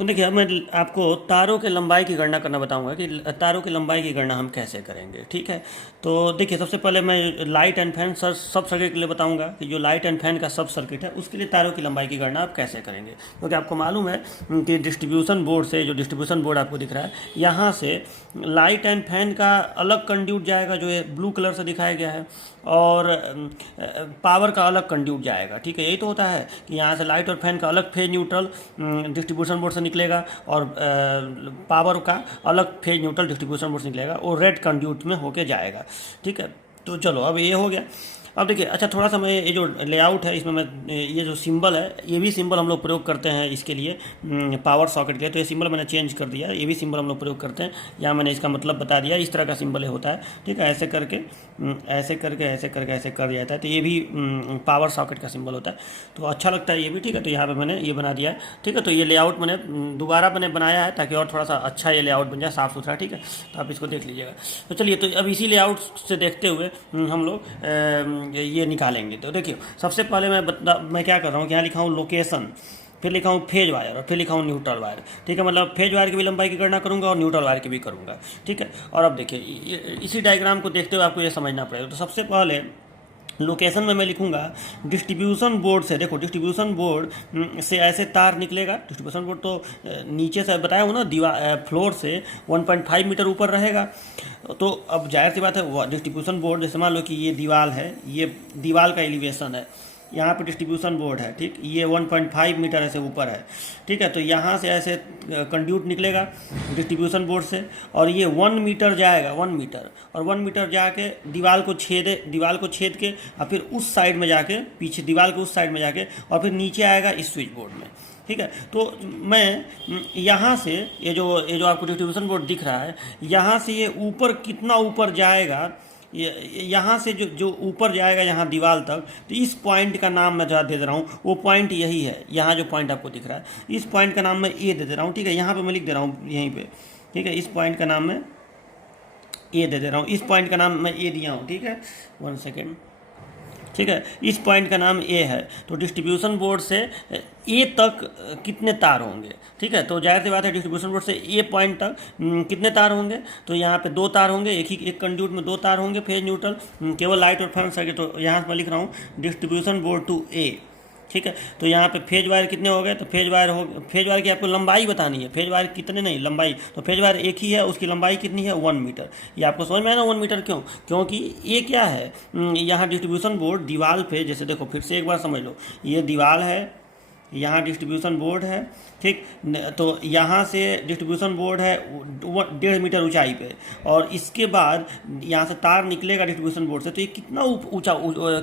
तो देखिए, अब मैं आपको तारों के लंबाई की गणना करना बताऊंगा कि तारों की लंबाई की गणना हम कैसे करेंगे। ठीक है, तो देखिए, सबसे पहले मैं लाइट एंड फैन सब सर्किट के लिए बताऊंगा कि जो लाइट एंड फैन का सब सर्किट है उसके लिए तारों की लंबाई की गणना आप कैसे करेंगे। क्योंकि आपको मालूम है कि डिस्ट्रीब्यूशन बोर्ड से, जो डिस्ट्रीब्यूशन बोर्ड आपको दिख रहा है यहाँ से, लाइट एंड फैन का अलग कंड्यूट जाएगा जो ये ब्लू कलर से दिखाया गया है, और पावर का अलग कंड्यूट जाएगा। ठीक है, यही तो होता है कि यहाँ से लाइट और फैन का अलग फेज न्यूट्रल डिस्ट्रीब्यूशन बोर्ड से निकलेगा, और पावर का अलग फेज न्यूट्रल डिस्ट्रीब्यूशन बोर्ड से निकलेगा, और रेड कंड्यूट में होके जाएगा। ठीक है, तो चलो अब ये हो गया। अब देखिए, अच्छा थोड़ा सा मैं ये जो लेआउट है इसमें मैं ये जो सिंबल है, ये भी सिंबल हम लोग प्रयोग करते हैं इसके लिए, पावर सॉकेट के लिए। तो ये सिंबल मैंने चेंज कर दिया, ये भी सिंबल हम लोग प्रयोग करते हैं। यहाँ मैंने इसका मतलब बता दिया, इस तरह का सिंबल होता है। ठीक है, ऐसे करके ऐसे करके ऐसे करके ऐसे कर दिया जाता है, तो ये भी पावर सॉकेट का सिंबल होता है। तो अच्छा लगता है ये भी। ठीक है, तो यहाँ पर मैंने ये बना दिया है। ठीक है, तो ये लेआउट मैंने दोबारा मैंने बनाया है ताकि और थोड़ा सा अच्छा ये लेआउट बन जाए, साफ़ सुथरा। ठीक है, तो आप इसको देख लीजिएगा। तो चलिए, तो अब इसी लेआउट से देखते हुए हम लोग ये निकालेंगे। तो देखिए, सबसे पहले मैं क्या कर रहा हूँ कि यहाँ लिखा हूँ लोकेशन, फिर लिखा हूँ फेज वायर, और फिर लिखा हूँ न्यूट्रल वायर। ठीक है, मतलब फेज वायर की भी लंबाई की गणना करूँगा और न्यूट्रल वायर की भी करूँगा। ठीक है, और अब देखिए, इसी डायग्राम को देखते हुए आपको ये समझना पड़ेगा। तो सबसे पहले लोकेशन में मैं लिखूंगा डिस्ट्रीब्यूशन बोर्ड से। देखो, डिस्ट्रीब्यूशन बोर्ड से ऐसे तार निकलेगा। डिस्ट्रीब्यूशन बोर्ड तो नीचे से बताया हूँ ना, दीवार फ्लोर से 1.5 मीटर ऊपर रहेगा। तो अब जाहिर सी बात है, डिस्ट्रीब्यूशन बोर्ड, जैसे मान लो कि ये दीवार है, ये दीवार का एलिवेशन है, यहाँ पे डिस्ट्रीब्यूशन बोर्ड है। ठीक, ये 1.5 मीटर ऐसे ऊपर है। ठीक है, तो यहाँ से ऐसे कंड्यूट निकलेगा डिस्ट्रीब्यूशन बोर्ड से, और ये 1 मीटर जाएगा, 1 मीटर, और 1 मीटर जाके दीवार को छेद के, और फिर उस साइड में जाके, पीछे दीवार के उस साइड में जाके, और फिर नीचे आएगा इस स्विच बोर्ड में। ठीक है, तो मैं यहाँ से ये जो आपको डिस्ट्रीब्यूशन बोर्ड दिख रहा है, यहाँ से ये ऊपर कितना ऊपर जाएगा, यहाँ से जो ऊपर जाएगा यहाँ दीवार तक, तो इस पॉइंट का नाम मैं जहाँ दे दे रहा हूँ, वो पॉइंट यही है। यहाँ जो पॉइंट आपको दिख रहा है, इस पॉइंट का नाम मैं ए दे दे रहा हूँ। ठीक है, यहाँ पे मैं लिख दे रहा हूँ यहीं पे। ठीक है, इस पॉइंट का नाम मैं ए दे दे रहा हूँ, इस पॉइंट का नाम मैं ए दिया हूँ। ठीक है, 1 सेकेंड। ठीक है, इस पॉइंट का नाम ए है। तो डिस्ट्रीब्यूशन बोर्ड से ए तक कितने तार होंगे। ठीक है, तो जाहिर सी बात है, डिस्ट्रीब्यूशन बोर्ड से ए पॉइंट तक कितने तार होंगे, तो यहाँ पे 2 तार होंगे, एक कंड्यूट में 2 तार होंगे, फेज न्यूट्रल, केवल लाइट और फैन सर्किट। तो यहाँ पर लिख रहा हूँ डिस्ट्रीब्यूशन बोर्ड टू ए। ठीक है, तो यहाँ पे फेज वायर कितने हो गए, तो फेज वायर की आपको लंबाई बतानी है। फेज वायर कितने नहीं, लंबाई। तो फेज वायर एक ही है, उसकी लंबाई कितनी है, 1 मीटर। ये आपको समझ में आया ना, 1 मीटर क्यों? क्योंकि ये क्या है, यहाँ डिस्ट्रीब्यूशन बोर्ड दीवार पे, जैसे देखो फिर से एक बार समझ लो, ये दीवार है, यहाँ डिस्ट्रीब्यूशन बोर्ड है। ठीक, तो यहाँ से डिस्ट्रीब्यूशन बोर्ड है 1.5 मीटर ऊंचाई पे, और इसके बाद यहाँ से तार निकलेगा डिस्ट्रीब्यूशन बोर्ड से, तो ये कितना ऊंचा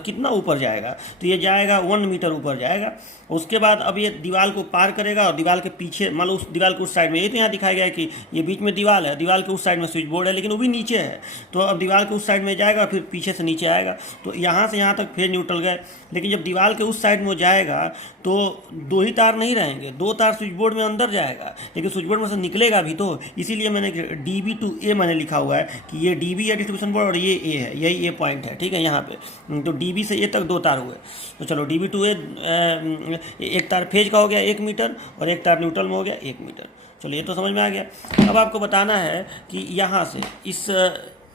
कितना ऊपर जाएगा, तो ये जाएगा 1 मीटर ऊपर जाएगा। उसके बाद अब ये दीवार को पार करेगा, और दीवार के पीछे, मान लो उस दीवार के उस साइड में, ये तो यहाँ दिखाया गया है कि ये बीच में दीवार है, दीवार के उस साइड में स्विच बोर्ड है, लेकिन वो भी नीचे है। तो अब दीवार के उस साइड में जाएगा, फिर पीछे से नीचे आएगा। तो यहाँ से यहाँ तक फेज न्यूट्रल गए, लेकिन जब दीवार के उस साइड में वो जाएगा तो 2 ही तार नहीं रहेंगे, 2 तार स्विच बोर्ड में अंदर जाएगा, लेकिन स्विच बोर्ड में से निकलेगा भी तो। इसीलिए मैंने DB टू A मैंने लिखा हुआ है कि ये DB है डिस्ट्रीब्यूशन बोर्ड, और ये A है, यही A पॉइंट है। ठीक है, यहाँ पे तो DB से A तक 2 तार हुए। तो चलो, DB टू A, एक तार फेज का हो गया 1 मीटर, और एक तार न्यूट्रल में हो गया 1 मीटर। चलो, ये तो समझ में आ गया। अब आपको बताना है कि यहाँ से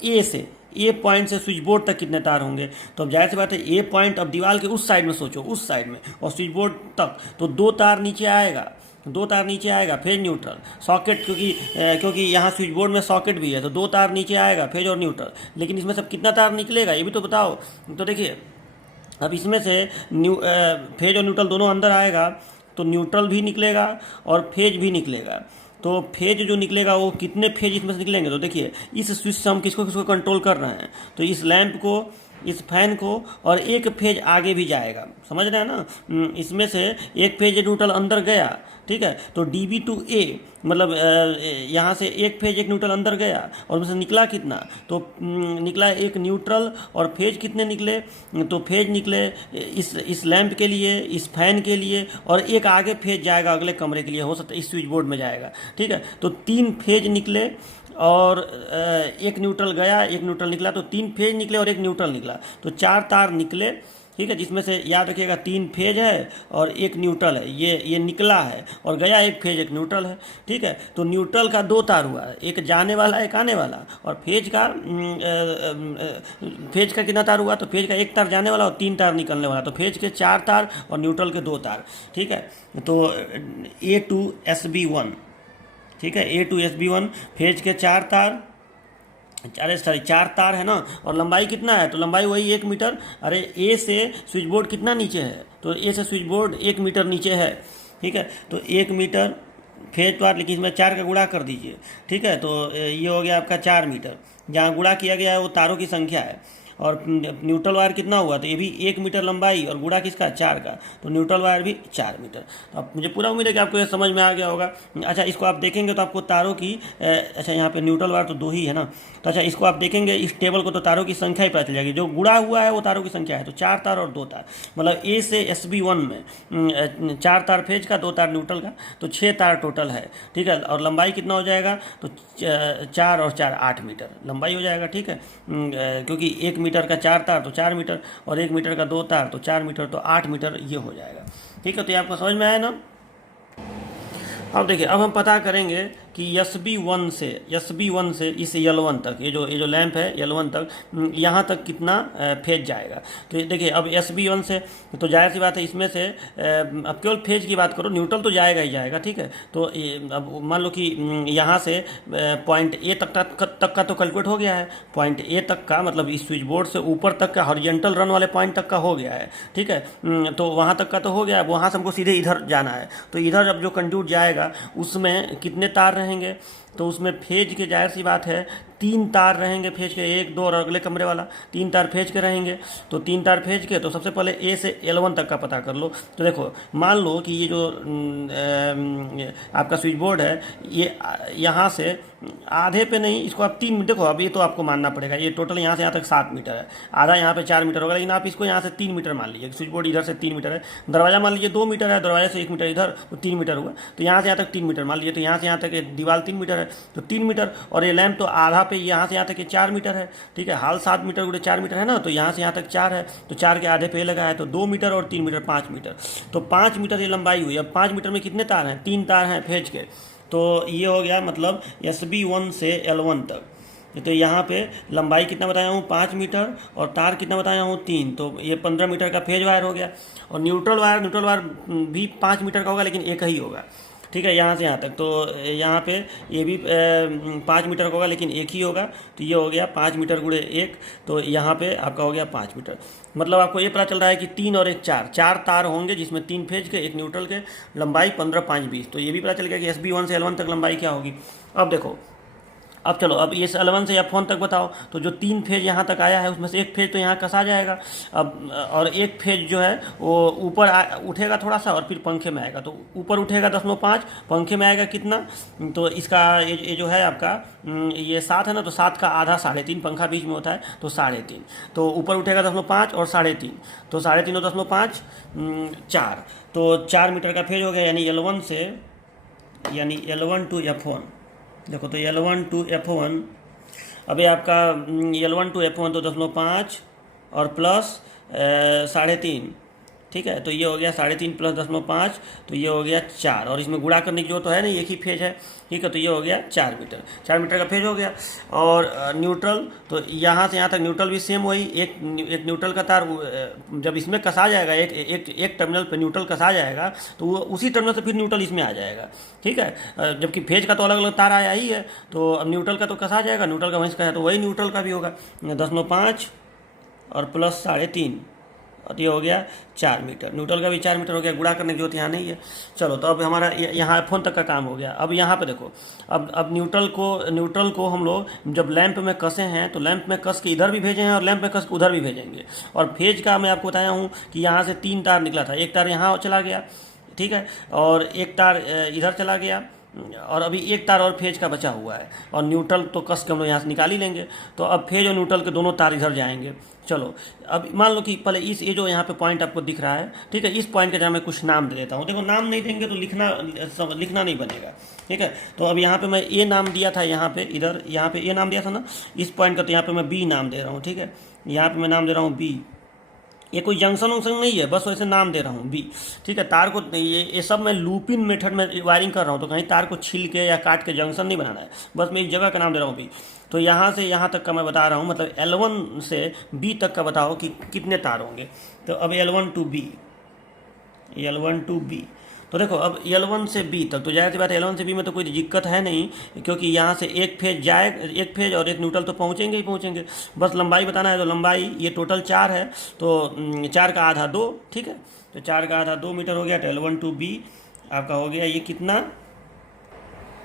इस ए पॉइंट से स्विच बोर्ड तक कितने तार होंगे। तो अब जाहिर सी बात है, ए पॉइंट, अब दीवार के उस साइड में सोचो, उस साइड में, और स्विच बोर्ड तक, तो 2 तार नीचे आएगा, 2 तार नीचे आएगा, फेज न्यूट्रल सॉकेट, क्योंकि यहाँ स्विच बोर्ड में सॉकेट भी है, तो 2 तार नीचे आएगा, फेज और न्यूट्रल। लेकिन इसमें सब कितना तार निकलेगा ये भी तो बताओ। तो देखिए, अब इसमें से फेज और न्यूट्रल दोनों अंदर आएगा, तो न्यूट्रल भी निकलेगा और फेज भी निकलेगा। तो फेज जो निकलेगा, वो कितने फेज इसमें से निकलेंगे, तो देखिए, इस स्विच से हम किसको किसको कंट्रोल कर रहे हैं, तो इस लैंप को, इस फैन को, और एक फेज आगे भी जाएगा। समझ रहे हैं ना, इसमें से एक फेज न्यूट्रल अंदर गया। ठीक है, तो DB टू A, मतलब यहाँ से एक फेज एक न्यूट्रल अंदर गया, और उसमें से निकला कितना, तो निकला एक न्यूट्रल, और फेज कितने निकले, तो फेज निकले इस लैंप के लिए, इस फैन के लिए, और एक आगे फेज जाएगा अगले कमरे के लिए, हो सकता है इस स्विच बोर्ड में जाएगा। ठीक है, तो 3 फेज निकले, और एक न्यूट्रल गया, एक न्यूट्रल निकला, तो 3 फेज निकले और एक न्यूट्रल निकला, तो 4 तार निकले, ठीक है, जिसमें से याद रखिएगा 3 फेज है और एक न्यूट्रल है, ये निकला है और गया एक फेज एक न्यूट्रल है। ठीक है, तो न्यूट्रल का 2 तार हुआ है, एक जाने वाला एक आने वाला, और फेज का कितना तार हुआ, तो फेज का 1 तार जाने वाला और 3 तार निकलने वाला, तो फेज के 4 तार और न्यूट्रल के 2 तार। ठीक है, तो A2SB1, ठीक है, A2SB1 फेज के 4 तार, अरे सॉरी 4 तार है ना, और लंबाई कितना है, तो लंबाई वही 1 मीटर। अरे ए से स्विच बोर्ड कितना नीचे है, तो ए से स्विच बोर्ड 1 मीटर नीचे है। ठीक है, तो 1 मीटर फेज तार, लेकिन इसमें 4 का गुणा कर दीजिए। ठीक है, तो ये हो गया आपका 4 मीटर, जहाँ गुणा किया गया है वो तारों की संख्या है। और न्यूट्रल वायर कितना हुआ, तो ये भी 1 मीटर लंबाई और गुणा किसका 4 का, तो न्यूट्रल वायर भी 4 मीटर। अब मुझे पूरा उम्मीद है कि आपको ये समझ में आ गया होगा। अच्छा, इसको आप देखेंगे तो आपको तारों की अच्छा यहाँ पे न्यूट्रल वायर तो 2 ही है ना, तो अच्छा इसको आप देखेंगे इस टेबल को, तो तारों की संख्या ही पता चल जाएगी। जो गुणा हुआ है वो तारों की संख्या है, तो 4 तार और 2 तार, मतलब ए से SB1 में 4 तार फेज का, 2 तार न्यूट्रल का, तो 6 तार टोटल है। ठीक है, और लंबाई कितना हो जाएगा, तो 4 और 4 8 मीटर लंबाई हो जाएगा। ठीक है, क्योंकि 1 मीटर का 4 तार तो 4 मीटर, और 1 मीटर का 2 तार तो 4 मीटर, तो 8 मीटर ये हो जाएगा। ठीक है, तो ये आपको समझ में आया ना। अब देखिए, अब हम पता करेंगे कि SB1 से इस L1 तक, ये जो लैंप है L1 तक, यहाँ तक कितना फेज जाएगा। तो ये देखिए, अब SB1 से तो जाहिर सी बात है, इसमें से अब केवल फेज की बात करो, न्यूट्रल तो जाएगा ही जाएगा। ठीक है, तो अब मान लो कि यहाँ से पॉइंट ए तक का तो कैलकुलेट हो गया है, पॉइंट ए तक का मतलब इस स्विच बोर्ड से ऊपर तक का हॉरिजॉन्टल रन वाले पॉइंट तक का हो गया है। ठीक है, तो वहाँ तक का तो हो गया, वहाँ से हमको सीधे इधर जाना है। तो इधर अब जो कंड्यूट जाएगा उसमें कितने तार रहेंगे, तो उसमें फेज के जाहिर सी बात है 3 तार रहेंगे फेज के, 1 2 और अगले कमरे वाला 3 तार फेज के रहेंगे। तो 3 तार फेज के, तो सबसे पहले ए से L1 तक का पता कर लो। तो देखो, मान लो कि ये जो आपका स्विच बोर्ड है, ये यहाँ से आधे पे नहीं, इसको आप 3 देखो, अब ये तो आपको मानना पड़ेगा, ये टोटल यहाँ से यहाँ तक 7 मीटर है, आधा यहाँ पे 4 मीटर होगा, लेकिन आप इसको यहाँ से 3 मीटर मान लीजिए। स्विच बोर्ड इधर से 3 मीटर है, दरवाजा मान लीजिए 2 मीटर है, दरवाजे से 1 मीटर इधर, तो 3 मीटर हुआ। तो यहाँ से यहाँ तक 3 मीटर मान लीजिए, तो यहाँ से यहाँ तक दीवार 3 मीटर है, तो 3 मीटर, और ये लैंप तो आधा पे यहाँ से यहाँ तक 4 मीटर है। ठीक है, हाल 7 मीटर गुणे 4 मीटर है ना, तो यहाँ से यहाँ तक 4 है, तो 4 के आधे पे लगा है, तो 2 मीटर और 3 मीटर 5 मीटर, तो 5 मीटर ये लंबाई हुई। अब 5 मीटर में कितने तार हैं, 3 तार हैं फेज के, तो ये हो गया मतलब SB1 से L1 तक। तो यहाँ पे लंबाई कितना बताया हूँ 5 मीटर, और तार कितना बताया हूँ 3, तो ये 15 मीटर का फेज वायर हो गया। और न्यूट्रल वायर भी 5 मीटर का होगा, लेकिन एक ही होगा। ठीक है, यहाँ से यहाँ तक, तो यहाँ पे ये भी 5 मीटर का होगा, लेकिन एक ही होगा। तो ये हो गया 5 मीटर गुणे 1, तो यहाँ पे आपका हो गया 5 मीटर। मतलब आपको ये पता चल रहा है कि 3 और 1 4 तार होंगे, जिसमें 3 फेज के 1 न्यूट्रल के, लंबाई 15 5 20। तो ये भी पता चल गया कि SB1 से L1 तक लंबाई क्या होगी। अब देखो, अब चलो, अब ये L1 से F1 तक बताओ। तो जो 3 फेज यहाँ तक आया है, उसमें से 1 फेज तो यहाँ कसा जाएगा। अब और 1 फेज जो है वो ऊपर उठेगा थोड़ा सा, और फिर पंखे में आएगा। तो ऊपर उठेगा 0.5, पंखे में आएगा कितना, तो इसका ये जो है आपका ये 7 है ना, तो 7 का आधा 3.5, पंखा बीच में होता है, तो 3.5। तो ऊपर उठेगा 0.5 और 3.5, तो 3.5 और 0.5 4, तो 4 मीटर का फेज हो गया। यानी L1 टू F1, देखो, तो L1 टू F1, अभी आपका L1 टू F1 तो 0.5 और प्लस 3.5। ठीक है, तो ये हो गया 3.5 प्लस 0.5, तो ये हो गया 4, और इसमें गुणा करने की जरूरत तो है नहीं, एक ही फेज है। ठीक है, तो ये हो गया 4 मीटर, 4 मीटर का फेज हो गया। और न्यूट्रल, तो यहाँ से यहाँ तक न्यूट्रल भी सेम वही, एक न्यूट्रल का तार जब इसमें कसा जाएगा, एक टर्मिनल पे न्यूट्रल कसा जाएगा, तो वो उसी टर्मिनल से फिर न्यूट्रल इसमें आ जाएगा। ठीक है, जबकि फेज का तो अलग अलग तार आया ही है, तो अब न्यूट्रल का तो कसा जाएगा, न्यूट्रल का वहीं का है, तो वही न्यूट्रल का भी होगा 10.5 और प्लस 3.5, और ये हो गया 4 मीटर। न्यूट्रल का भी 4 मीटर हो गया, गुणा करने की जरूरत यहाँ नहीं है। चलो, तो अब हमारा यहाँ F1 तक का काम हो गया। अब यहाँ पे देखो, अब न्यूट्रल को हम लोग जब लैंप में कसे हैं, तो लैंप में कस के इधर भी भेजे हैं और लैंप में कस के उधर भी भेजेंगे। और फेज का मैं आपको बताया हूँ कि यहाँ से 3 तार निकला था, 1 तार यहाँ चला गया, ठीक है, और 1 तार इधर चला गया, और अभी 1 तार और फेज का बचा हुआ है, और न्यूट्रल तो कस के हम लोग यहाँ से निकाल ही लेंगे। तो अब फेज और न्यूट्रल के दोनों तार इधर जाएंगे। चलो, अब मान लो कि पहले ये जो यहाँ पे पॉइंट आपको दिख रहा है, ठीक है, इस पॉइंट का जहाँ मैं कुछ नाम दे देता हूँ। देखो, नाम नहीं देंगे तो लिखना नहीं बनेगा। ठीक है, तो अब यहाँ पे मैं ए नाम दिया था, यहाँ पे इधर यहाँ पे ए नाम दिया था ना इस पॉइंट का, तो यहाँ पे मैं बी नाम दे रहा हूँ। ठीक है, यहाँ पे मैं नाम दे रहा हूँ बी, ये कोई जंक्शन वंक्शन नहीं है, बस वैसे नाम दे रहा हूँ बी। ठीक है, तार को ये सब मैं लूपिन मेथड में वायरिंग कर रहा हूँ, तो कहीं तार को छील के या काट के जंक्शन नहीं बनाना है, बस मैं एक जगह का नाम दे रहा हूँ बी। तो यहाँ से यहाँ तक का मैं बता रहा हूँ, मतलब L1 से B तक का बताओ कि कितने तार होंगे। तो अब L1 to B, L1 to B, तो देखो अब L1 से B तक, तो जाहिर सी बात है L1 से B में तो कोई दिक्कत है नहीं, क्योंकि यहाँ से एक फेज जाए, एक फेज और एक न्यूट्रल तो पहुँचेंगे ही पहुँचेंगे। बस लंबाई बताना है, तो लंबाई ये टोटल 4 है, तो 4 का आधा 2, ठीक है, तो 4 का आधा 2 मीटर हो गया। तो L1 to B आपका हो गया ये कितना,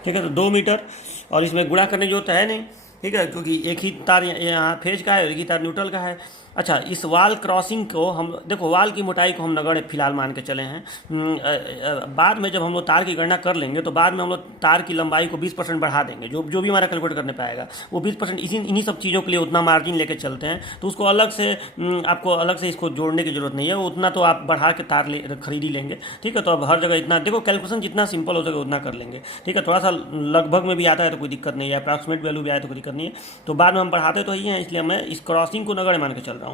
ठीक है, तो 2 मीटर, और इसमें गुणा करने जो होता है नहीं, ठीक है, क्योंकि एक ही तार यहाँ फेज का है और एक ही तार न्यूट्रल का है। अच्छा, इस वाल क्रॉसिंग को हम देखो, वाल की मोटाई को हम नगण्य फिलहाल मान के चले हैं। बाद में जब हम लोग तार की गणना कर लेंगे, तो बाद में हम लोग तार की लंबाई को 20% बढ़ा देंगे, जो भी हमारा कैलकुलेट करने पाएगा वो 20%, इन्हीं सब चीज़ों के लिए उतना मार्जिन लेके चलते हैं। तो उसको अलग से आपको अलग से इसको जोड़ने की जरूरत नहीं है, उतना तो आप बढ़ा के तार खरीद ही लेंगे। ठीक है, तो अब हर जगह इतना देखो, कैलकुलेशन जितना सिंपल हो सके उतना कर लेंगे। ठीक है, थोड़ा सा लगभग में भी आता है तो कोई दिक्कत नहीं है, अप्रॉक्सीमेट वैल्यू भी आए तो कोई दिक्कत नहीं है। तो बाद में हम बढ़ाते तो ही हैं, इसलिए मैं इस क्रॉसिंग को नगण्य मान के चल रहा हूँ।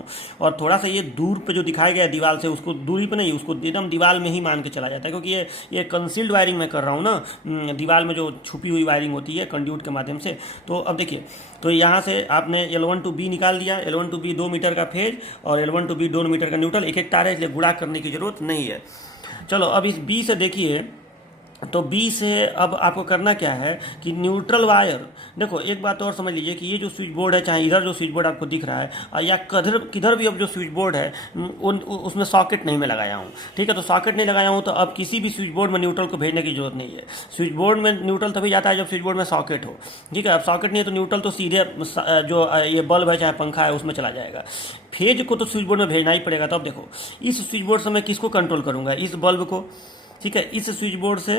और थोड़ा सा ये दूर पे जो दिखाया गया है दीवार से, उसको दूरी पे नहीं, उसको एकदम दीवार में ही मान के चला जाता है, क्योंकि ये कंसील्ड वायरिंग मैं कर रहा हूँ ना, दीवार में जो छुपी हुई वायरिंग होती है कंड्यूट के माध्यम से। तो अब देखिए, तो यहाँ से आपने L1 to B निकाल दिया, L1 to B 2 मीटर का फेज और L1 to B 2 मीटर का न्यूट्रल, एक एक तार है, इसलिए गुणा करने की जरूरत नहीं है। चलो अब इस B से देखिए, तो B से अब आपको करना क्या है कि न्यूट्रल वायर, देखो एक बात और समझ लीजिए कि ये जो स्विच बोर्ड है, चाहे इधर जो स्विच बोर्ड आपको दिख रहा है या किधर भी अब जो स्विच बोर्ड है उसमें सॉकेट नहीं मैं लगाया हूँ। ठीक है, तो सॉकेट नहीं लगाया हूँ, तो अब किसी भी स्विच बोर्ड में न्यूट्रल को भेजने की जरूरत नहीं है। स्विच बोर्ड में न्यूट्रल तभी जाता है जब स्विच बोर्ड में सॉकेट हो। ठीक है, अब सॉकेट नहीं है तो न्यूट्रल तो सीधे जो ये बल्ब है चाहे पंखा है उसमें चला जाएगा। फेज को तो स्विच बोर्ड में भेजना ही पड़ेगा। तो अब देखो, इस स्विच बोर्ड से मैं किसको कंट्रोल करूँगा, इस बल्ब को। ठीक है, इस स्विच बोर्ड से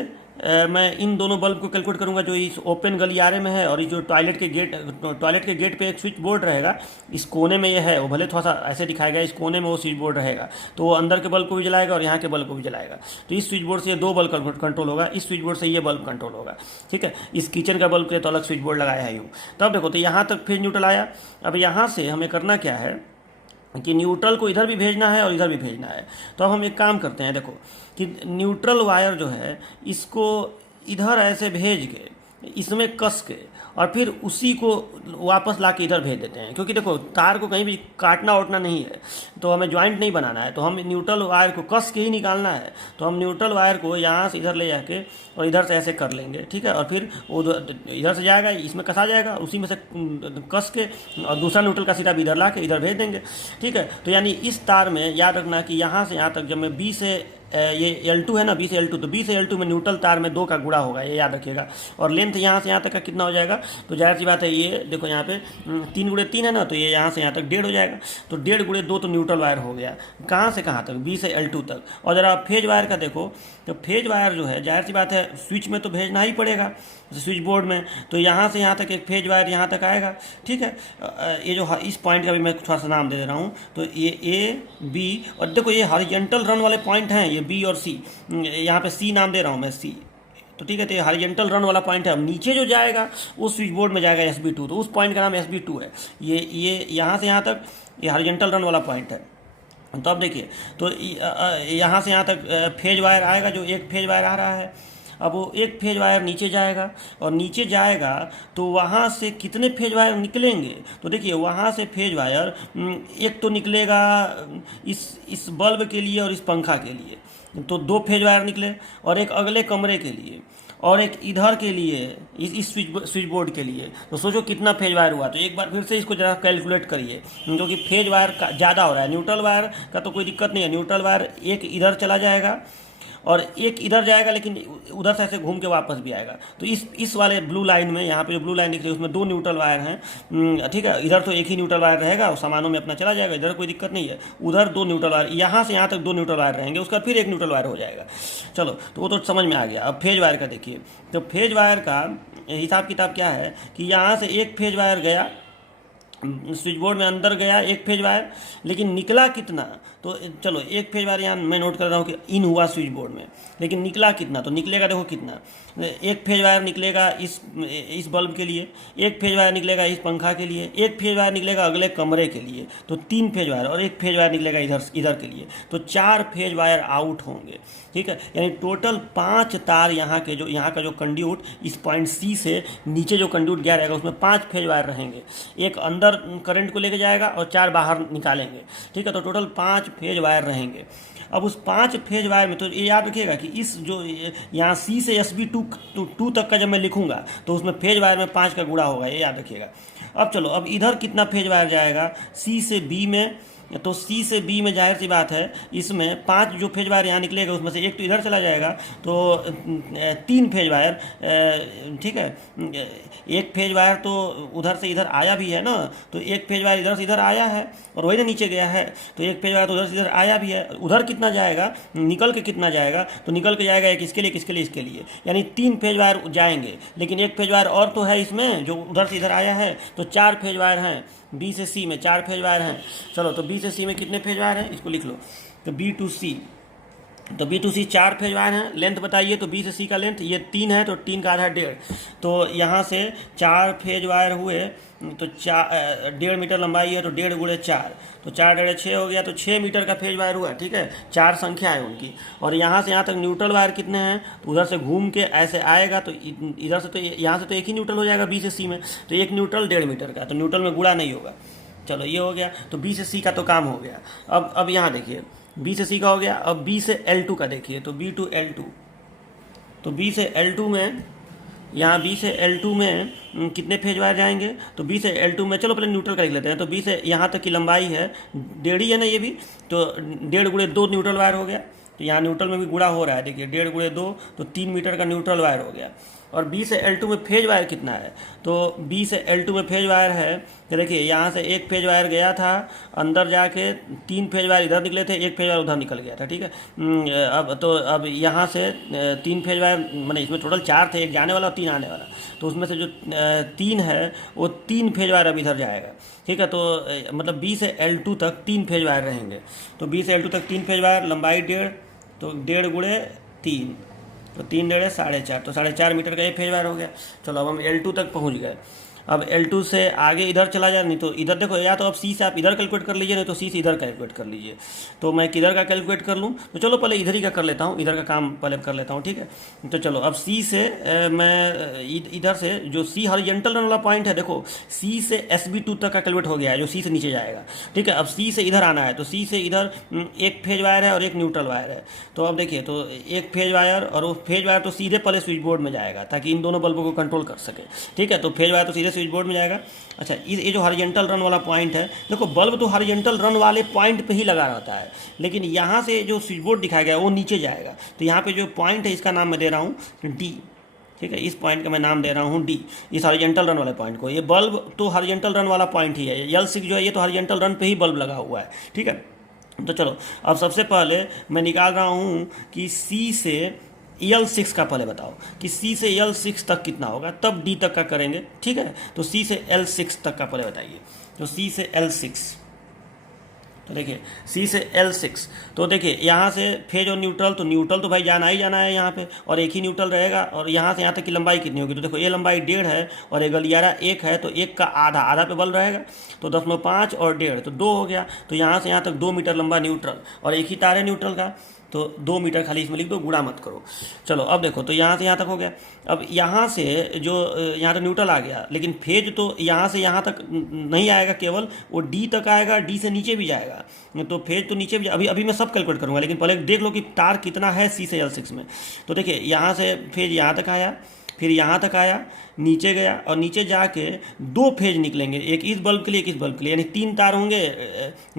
मैं इन दोनों बल्ब को कैलकुलेट करूंगा, जो इस ओपन गलियारे में है और ये जो टॉयलेट के गेट पे एक स्विच बोर्ड रहेगा, इस कोने में ये है, वो भले थोड़ा सा ऐसे दिखाया गया, इस कोने में वो स्विच बोर्ड रहेगा, तो वो अंदर के बल्ब को भी जलाएगा और यहाँ के बल्ब को भी जलाएगा। तो इस स्विच बोर्ड से ये 2 बल्ब कंट्रोल होगा, इस स्विच बोर्ड से ये बल्ब कंट्रोल होगा। ठीक है, इस किचन का बल्ब के तो अलग स्विच बोर्ड लगाया है यूँ। तब देखो, तो यहाँ तक फेज न्यूट्रल आया। अब यहाँ से हमें करना क्या है कि न्यूट्रल को इधर भी भेजना है और इधर भी भेजना है। तो अब हम एक काम करते हैं, देखो कि न्यूट्रल वायर जो है इसको इधर ऐसे भेज के इसमें कस के और फिर उसी को वापस ला के इधर भेज देते हैं, क्योंकि देखो तार को कहीं भी काटना उटना नहीं है, तो हमें ज्वाइंट नहीं बनाना है, तो हम न्यूट्रल वायर को कस के ही निकालना है। तो हम न्यूट्रल वायर को यहाँ से इधर ले जाके और इधर से ऐसे कर लेंगे। ठीक है, और फिर वो इधर से जाएगा, इसमें कसा जाएगा, उसी में से कस के और दूसरा न्यूट्रल का सिरा भी इधर ला के इधर भेज देंगे। ठीक है, तो यानी इस तार में याद रखना कि यहाँ से यहाँ तक जब मैं B से ये L2 है ना, B से L2, तो B से L2 में न्यूट्रल तार में 2 का गुणा होगा, ये याद रखिएगा। और लेंथ यहाँ से यहाँ तक का कितना हो जाएगा, तो जाहिर सी बात है, ये देखो यहाँ पे 3 × 3 है ना, तो ये यहाँ से यहाँ तक 1.5 हो जाएगा। तो 1.5 × 2 तो न्यूट्रल वायर हो गया, कहाँ से कहाँ तक, B से L2 तक। और ज़रा फेज वायर का देखो, तो फेज वायर जो है जाहिर सी बात है स्विच में तो भेजना ही पड़ेगा, स्विच बोर्ड में, तो यहाँ से यहाँ तक एक फेज वायर यहाँ तक आएगा। ठीक है, ये जो इस पॉइंट का भी मैं थोड़ा सा नाम दे रहा हूँ, तो ये A B, और देखो ये हॉरिजॉन्टल रन वाले पॉइंट हैं, ये B और C, यहाँ पे C नाम दे रहा हूँ मैं, C। तो ठीक है, तो ये हॉरिजॉन्टल रन वाला पॉइंट है। अब नीचे जो जाएगा वो स्विच बोर्ड में जाएगा SB2, तो उस पॉइंट का नाम SB2 है। ये यहाँ से यहाँ तक ये हॉरिजॉन्टल रन वाला पॉइंट है। तो अब देखिए, तो यहाँ से यहाँ तक फेज वायर आएगा, जो एक फेज वायर आ रहा है। अब वो एक फेज वायर नीचे जाएगा, और नीचे जाएगा तो वहाँ से कितने फेज वायर निकलेंगे, तो देखिए वहाँ से फेज वायर एक तो निकलेगा इस बल्ब के लिए और इस पंखा के लिए, तो 2 फेज वायर निकले, और एक अगले कमरे के लिए, और एक इधर के लिए, इस स्विच बोर्ड के लिए। तो सोचो कितना फेज वायर हुआ। तो एक बार फिर से इसको जरा कैलकुलेट करिए, क्योंकि फेज वायर का ज़्यादा हो रहा है। न्यूट्रल वायर का तो कोई दिक्कत नहीं है, न्यूट्रल वायर एक इधर चला जाएगा और एक इधर जाएगा, लेकिन उधर से ऐसे घूम के वापस भी आएगा। तो इस वाले ब्लू लाइन में, यहाँ पे जो ब्लू लाइन दिख रही है उसमें 2 न्यूट्रल वायर हैं। ठीक है, इधर तो एक ही न्यूट्रल वायर रहेगा और सामानों में अपना चला जाएगा, इधर कोई दिक्कत नहीं है। उधर 2 न्यूट्रल वायर, यहाँ से यहाँ तक 2 न्यूट्रल वायर रहेंगे, उसका फिर एक न्यूट्रल वायर हो जाएगा। चलो, तो वो तो समझ में आ गया। अब फेज वायर का देखिए, तो फेज वायर का हिसाब किताब क्या है कि यहाँ से एक फेज वायर गया स्विच बोर्ड में, अंदर गया एक फेज वायर, लेकिन निकला कितना, तो चलो एक फेज वायर यहाँ मैं नोट कर रहा हूँ कि इन हुआ स्विच बोर्ड में, लेकिन निकला कितना, तो निकलेगा देखो कितना, एक फेज वायर निकलेगा इस बल्ब के लिए, एक फेज वायर निकलेगा इस पंखा के लिए, एक फेज वायर निकलेगा अगले कमरे के लिए, तो 3 फेज वायर, और एक फेज वायर निकलेगा इधर के लिए, तो 4 फेज वायर आउट होंगे। ठीक है, यानी टोटल 5 तार यहाँ का जो कंड्यूट इस पॉइंट सी से नीचे जो कंड्यूट गया रहेगा उसमें 5 फेज वायर रहेंगे, एक अंदर करंट को लेके जाएगा और 4 बाहर निकालेंगे। ठीक है, तो टोटल 5 फेज वायर रहेंगे। अब उस 5 फेज वायर में तो ये याद रखिएगा कि इस जो यहाँ सी से SB2 तक का जब मैं लिखूंगा तो उसमें फेज वायर में 5 का गुणा होगा, ये याद रखिएगा। अब चलो, अब इधर कितना फेज वायर जाएगा सी से बी में, तो सी से बी में जाहिर सी बात है इसमें 5 जो फेज वायर यहाँ निकलेगा उसमें से एक तो इधर चला जाएगा, तो 3 फेज वायर, ठीक है, एक फेज वायर तो उधर से इधर आया भी है ना, तो एक फेज वायर इधर से इधर आया है और वही ना नीचे गया है, तो एक फेज वायर तो उधर से इधर आया भी है, उधर कितना जाएगा, निकल के कितना जाएगा, तो निकल के जाएगा एक इसके लिए, किसके लिए, इसके लिए, यानी 3 फेज वायर जाएंगे, लेकिन एक फेज वायर और तो है इसमें जो उधर से इधर आया है, तो 4 फेज वायर हैं, बी से सी में 4 फेज वायर हैं। चलो, तो बी से सी में कितने फेज वायर हैं इसको लिख लो, तो बी टू सी, तो B to C 4 phase wire हैं। लेंथ बताइए, तो बी से सी का लेंथ ये 3 है, तो 3 का आधा 1.5, तो यहाँ से 4 फेज वायर हुए, तो 1.5 मीटर लंबाई है, तो 1.5 गुणे 4, तो 4 1.5 6 हो गया, तो 6 मीटर का फेज वायर हुआ। ठीक है, 4 संख्या है उनकी, और यहाँ से यहाँ तक न्यूट्रल वायर कितने हैं, तो उधर से घूम के ऐसे आएगा, तो इधर से तो यहाँ से तो एक ही न्यूट्रल हो जाएगा बी से सी में, तो एक न्यूट्रल 1.5 मीटर का, तो न्यूट्रल में गुणा नहीं होगा। चलो, ये हो गया, तो बी से सी का तो काम हो गया। अब यहाँ देखिए, बी से सी का हो गया, अब बी से L2 का देखिए, तो बी टू L2, तो बी से L2 में, यहाँ बी से L2 में कितने फेज वायर जाएंगे, तो बी से L2 में, चलो पहले न्यूट्रल का लिख लेते हैं, तो बी से यहाँ तक की लंबाई है 1.5 ही है ना ये भी, तो 1.5 गुणे 2 न्यूट्रल वायर हो गया, तो यहाँ न्यूट्रल में भी गुणा हो रहा है, देखिए 1.5 गुणे 2, तो 3 मीटर का न्यूट्रल वायर हो गया। और बी से L2 में फेज वायर कितना है, तो बी से L2 में फेज वायर है, तो देखिए यहाँ से एक फेज वायर गया था अंदर जाके, 3 फेज वायर इधर निकले थे, एक फेज वायर उधर निकल गया था। ठीक है, अब यहाँ से 3 फेज वायर, मैंने इसमें टोटल 4 थे, एक जाने वाला और 3 आने वाला, तो उसमें से जो 3 है वो 3 फेज वायर अब इधर जाएगा। ठीक है, तो मतलब बी से L2 तक 3 फेज वायर रहेंगे, तो बी से L2 तक 3 फेज वायर, लंबाई 1.5, तो 1.5 गुणे 3, तो 3 1.5 4.5, तो 4.5 मीटर का ये फेज वायर हो गया। चलो, अब हम L2 तक पहुंच गए। अब L2 से आगे इधर चला जाए, नहीं तो इधर देखो, या तो अब C से आप इधर कैलकुलेट कर लीजिए, नहीं तो C से इधर कैलकुलेट कर लीजिए। तो मैं किधर का कैलकुलेट कर लूँ, तो चलो पहले इधर ही का कर लेता हूँ, इधर का काम पहले कर लेता हूँ। ठीक है, तो चलो, अब C से मैं इधर से जो C हॉरिजॉन्टल रन वाला पॉइंट है, देखो C से SB2 तक का कैलकुलेट हो गया है, जो C से नीचे जाएगा। ठीक है, अब C से इधर आना है, तो C से इधर एक फेज वायर है और एक न्यूट्रल वायर है, तो अब देखिए, तो एक फेज वायर, और वो फेज वायर तो सीधे पहले स्विच बोर्ड में जाएगा ताकि इन दोनों बल्बों को कंट्रोल कर सके। ठीक है, तो फेज वायर तो सीधे स्विच बोर्ड में जाएगा। अच्छा, ये जो हॉरिजॉन्टल रन वाला पॉइंट है, देखो बल्ब तो हॉरिजॉन्टल रन वाले पॉइंट पे ही लगा रहता है, लेकिन यहाँ से जो स्विच बोर्ड दिखाया गया है वो नीचे जाएगा, तो यहाँ पे जो पॉइंट है इसका नाम मैं दे रहा हूँ D। ठीक है, इस पॉइंट का मैं नाम दे रहा हूँ D, इस हॉरिजॉन्टल रन वाले पॉइंट को। ये बल्ब तो हॉरिजॉन्टल रन वाला पॉइंट ही है, L6 जो है ये तो हॉरिजॉन्टल रन पे ही बल्ब लगा हुआ है। ठीक है, तो चलो, अब सबसे पहले मैं निकाल रहा हूँ कि C से L6 का पहले बताओ कि C से L6 तक कितना होगा, तब D तक का करेंगे। ठीक है, तो C से L6 तक का पहले बताइए, तो C से L6, तो देखिए C से L6, तो देखिए यहाँ से फेज और न्यूट्रल, तो न्यूट्रल तो भाई जाना ही जाना है यहाँ पे, और एक ही न्यूट्रल रहेगा, और यहाँ से यहाँ तक की लंबाई कितनी होगी, तो देखो ये लंबाई 1.5 है और ये गलियारा 1 है, तो 1 का आधा, आधा पे बल्ब रहेगा, तो 0.5 और 1.5, तो 2 हो गया, तो यहाँ से यहाँ तक 2 मीटर लंबा न्यूट्रल, और एक ही तार है न्यूट्रल का, तो 2 मीटर खाली इसमें लिख दो, गुणा मत करो। चलो, अब देखो, तो यहाँ से यहाँ तक हो गया। अब यहाँ से जो यहाँ तक न्यूट्रल आ गया, लेकिन फेज तो यहाँ से यहाँ तक नहीं आएगा, केवल वो D तक आएगा, D से नीचे भी जाएगा, तो फेज तो नीचे भी, अभी मैं सब कैलकुलेट करूँगा, लेकिन पहले देख लो कि तार कितना है C से L6 में। तो देखिए यहाँ से फेज यहाँ तक आया, फिर यहाँ तक आया, नीचे गया, और नीचे जाके 2 फेज निकलेंगे, एक इस बल्ब के लिए, एक इस बल्ब के लिए, यानी 3 तार होंगे